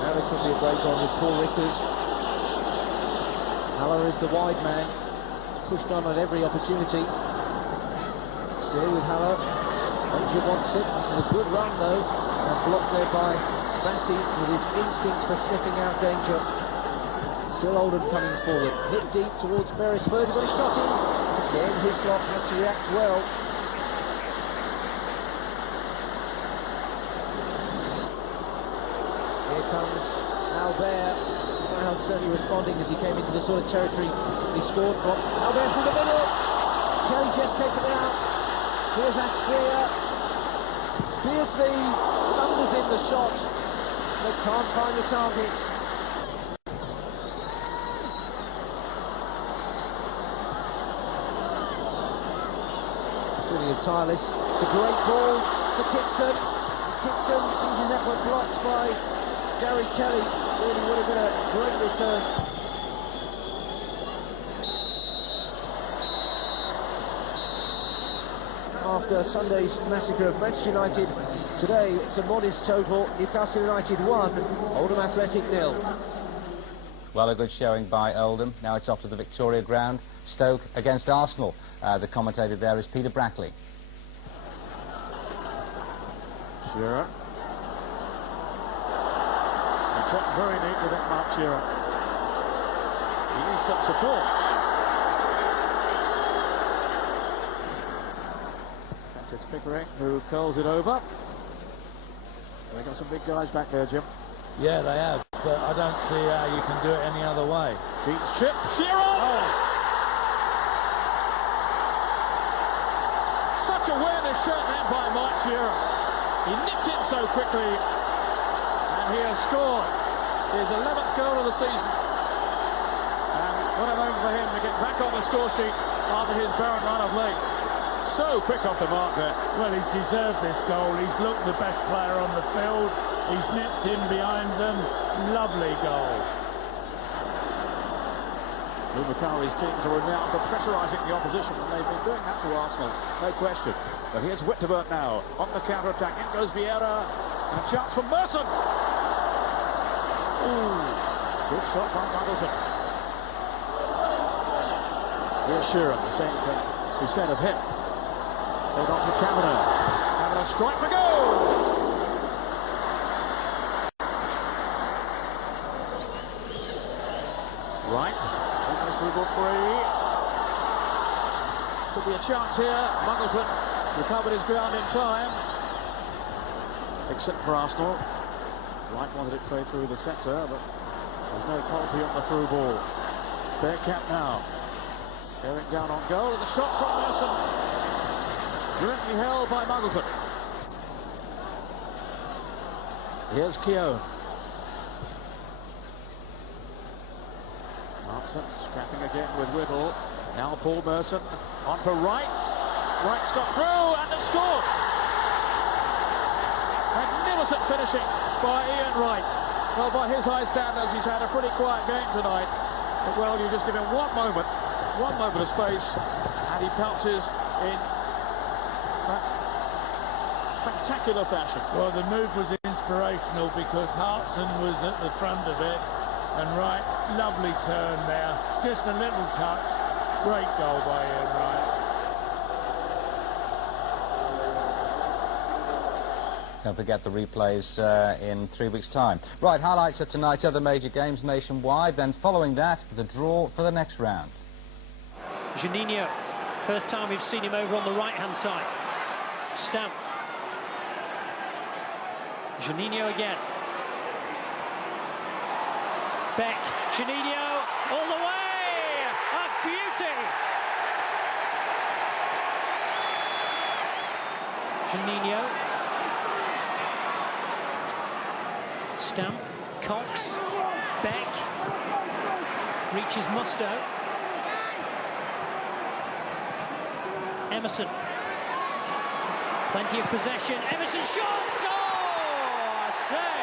Now there could be a break on with Paul Rickers. Haller is the wide man, pushed on at every opportunity. Still with Haller. Danger wants it. This is a good run though, and blocked there by Batty with his instinct for sniffing out danger. Still Oldham coming forward. Hit deep towards Beresford. He got a shot in. Again, Hislop has to react well. Here comes Albert. Crowd certainly responding as he came into the sort of territory he scored from. Albert through the middle. Kelly just taken it out. Here's Asprilla. Beardsley thunders in the shot, but can't find the target. Shooting of Tylus. It's a great ball to Kitson. Kitson sees his effort blocked by Gary Kelly. Really would have been a great return. after Sunday's massacre of Manchester United. Today, it's a modest total. Newcastle United 1, Oldham Athletic 0. Well, a good showing by Oldham. Now it's off to the Victoria Ground. Stoke against Arsenal. The commentator there is Peter Brackley. Shearer. He took very neat with it, Mark Shearer. He needs some support. It's Pickering who curls it over. They got some big guys back there, Jim. Yeah, they have, but I don't see how you can do it any other way. Keats chip, Shearer! Oh. Such awareness shown there by Mark Shearer. He nipped it so quickly, and he has scored his 11th goal of the season. And what a moment for him to get back on the score sheet after his barren run of late. So quick off the mark there. Well, he's deserved this goal. He's looked the best player on the field. He's nipped in behind them. Lovely goal. Lou Macari's teams are renowned for pressurising the opposition, and they've been doing that to Arsenal, no question. But here's Whitterburn now, on the counter-attack. In goes Vieira, and a chance for Merson. Ooh, good shot from Muggleton. Here's Shearer, the same thing he said of him. Hold on to Kavanagh. Kavanagh strike for goal! Right, almost dribbled free. Could be a chance here. Muggleton recovered his ground in time. Dixon for Arsenal. Wright wanted it played through the centre, but there's no quality on the through ball. Redknapp now. Bearing down on goal, and the shot from Merson. Brilliantly held by Muggleton. Here's Cowe. Markson scrapping again with Whittle. Now Paul Merson on for Wright. Wright's got through and has scored. Magnificent finishing by Ian Wright. Well, by his high standards, he's had a pretty quiet game tonight. But well, you just give him one moment of space, and he pounces in spectacular fashion. Well, the move was inspirational because Hartson was at the front of it, and Wright, lovely turn there, just a little touch, great goal by Ian Wright. Don't forget the replays in 3 weeks' time. Right, highlights of tonight's other major games nationwide, then following that, the draw for the next round. Juninho, first time we've seen him over on the right-hand side. Stamp. Juninho again. Beck, Juninho, all the way! A beauty! Juninho. Stamp, Cox, Beck, reaches Musto. Emerson. Plenty of possession. Emerson shot! Oh, I say!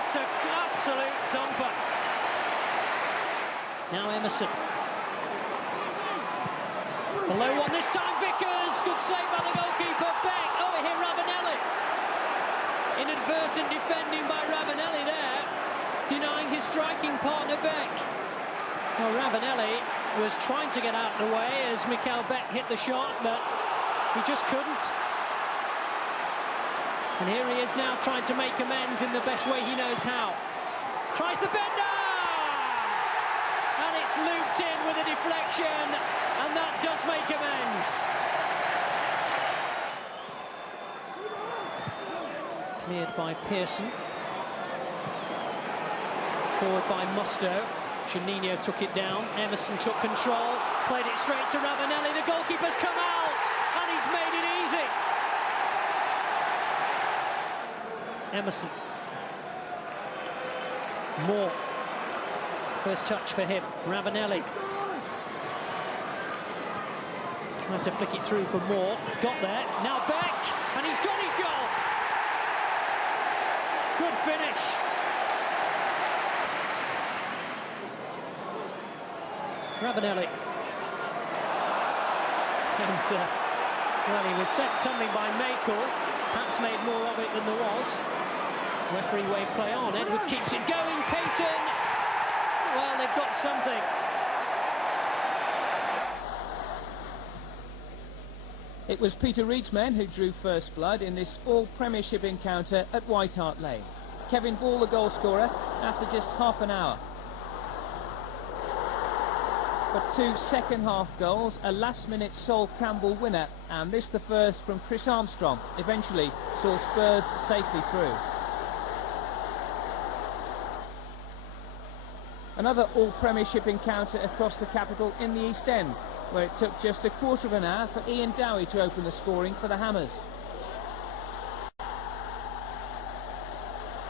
It's an absolute thumper. Now Emerson. Below one this time, Vickers. Good save by the goalkeeper. Beck. Over here, Ravanelli. Inadvertent defending by Ravanelli there, denying his striking partner Beck. Well, Ravanelli was trying to get out of the way as Mikael Beck hit the shot, but he just couldn't. And here he is now trying to make amends in the best way he knows how. Tries the bender! And it's looped in with a deflection, and that does make amends. Cleared by Pearson. Forward by Musto. Juninho took it down. Emerson took control. Played it straight to Ravanelli. The goalkeeper's come out, and he's made it easy. Emerson. Moore. First touch for him. Ravanelli. Trying to flick it through for Moore. Got there. Now Beck, and he's got his goal. Good finish. Ravanelli. And Well, he was set tumbling by Maycoll, perhaps made more of it than there was. Referee wave play on, Edwards keeps it going, Payton! Well, they've got something. It was Peter Reid's men who drew first blood in this all-Premiership encounter at White Hart Lane. Kevin Ball, the goal scorer, after just half an hour. But 2 second-half goals, a last-minute Sol Campbell winner, and this the first from Chris Armstrong, eventually saw Spurs safely through. Another all-Premiership encounter across the capital in the East End, where it took just a quarter of an hour for Ian Dowie to open the scoring for the Hammers.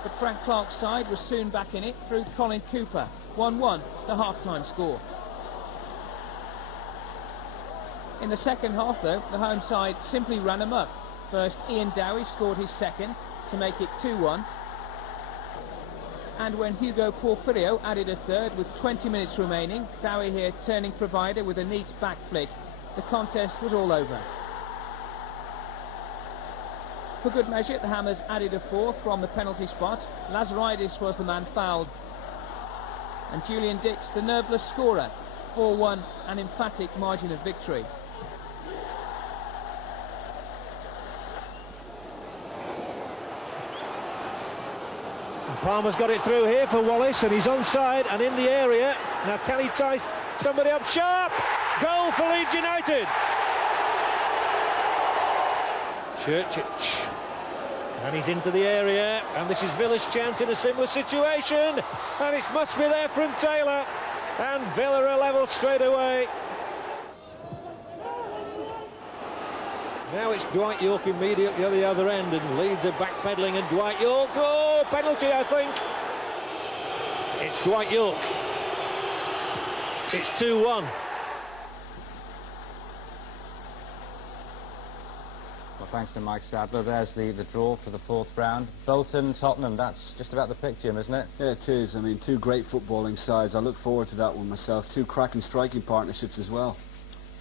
But Frank Clark's side was soon back in it through Colin Cooper. 1-1, the half-time score. In the second half, though, the home side simply ran amok. First, Ian Dowie scored his second to make it 2-1. And when Hugo Porfirio added a third with 20 minutes remaining, Dowie here turning provider with a neat back flick, the contest was all over. For good measure, the Hammers added a fourth from the penalty spot. Lazaridis was the man fouled. And Julian Dix, the nerveless scorer. 4-1, an emphatic margin of victory. Palmer's got it through here for Wallace, and he's onside and in the area. Now can he tie somebody up sharp? Goal for Leeds United. Churchich. And he's into the area, and this is Villa's chance in a similar situation. And it must be there from Taylor. And Villa are level straight away. Now it's Dwight York immediately at the other end, and Leeds are backpedaling, and Dwight York, oh, penalty I think. It's Dwight York. It's 2-1. Well, thanks to Mike Sadler. There's the draw for the fourth round. Bolton, Tottenham, that's just about the pick, Jim, isn't it? Yeah, it is. I mean, two great footballing sides. I look forward to that one myself. Two cracking striking partnerships as well.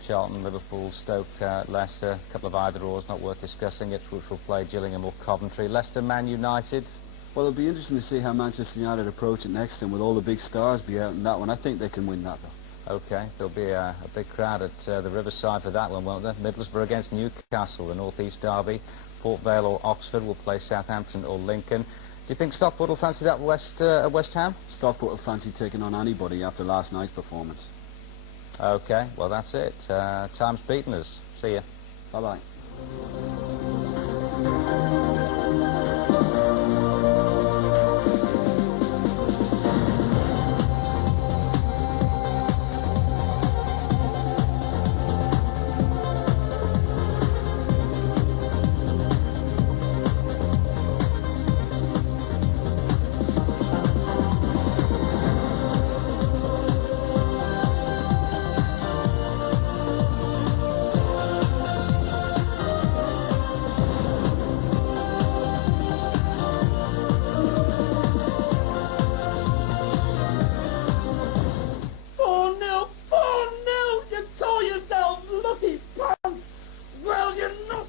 Charlton, Liverpool, Stoke, Leicester, a couple of either-ors, not worth discussing. Ipswich will play Gillingham or Coventry. Leicester, Man United. Well, it'll be interesting to see how Manchester United approach it next time, with all the big stars be out in that one. I think they can win that, though. OK, there'll be a big crowd at the Riverside for that one, won't there? Middlesbrough against Newcastle, the North East derby. Port Vale or Oxford will play Southampton or Lincoln. Do you think Stockport will fancy that West Ham? Stockport will fancy taking on anybody after last night's performance. OK, well, that's it. Time's beaten us. See ya. Bye-bye.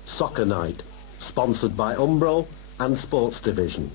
Soccer Night, sponsored by UMBRO and Sports Division.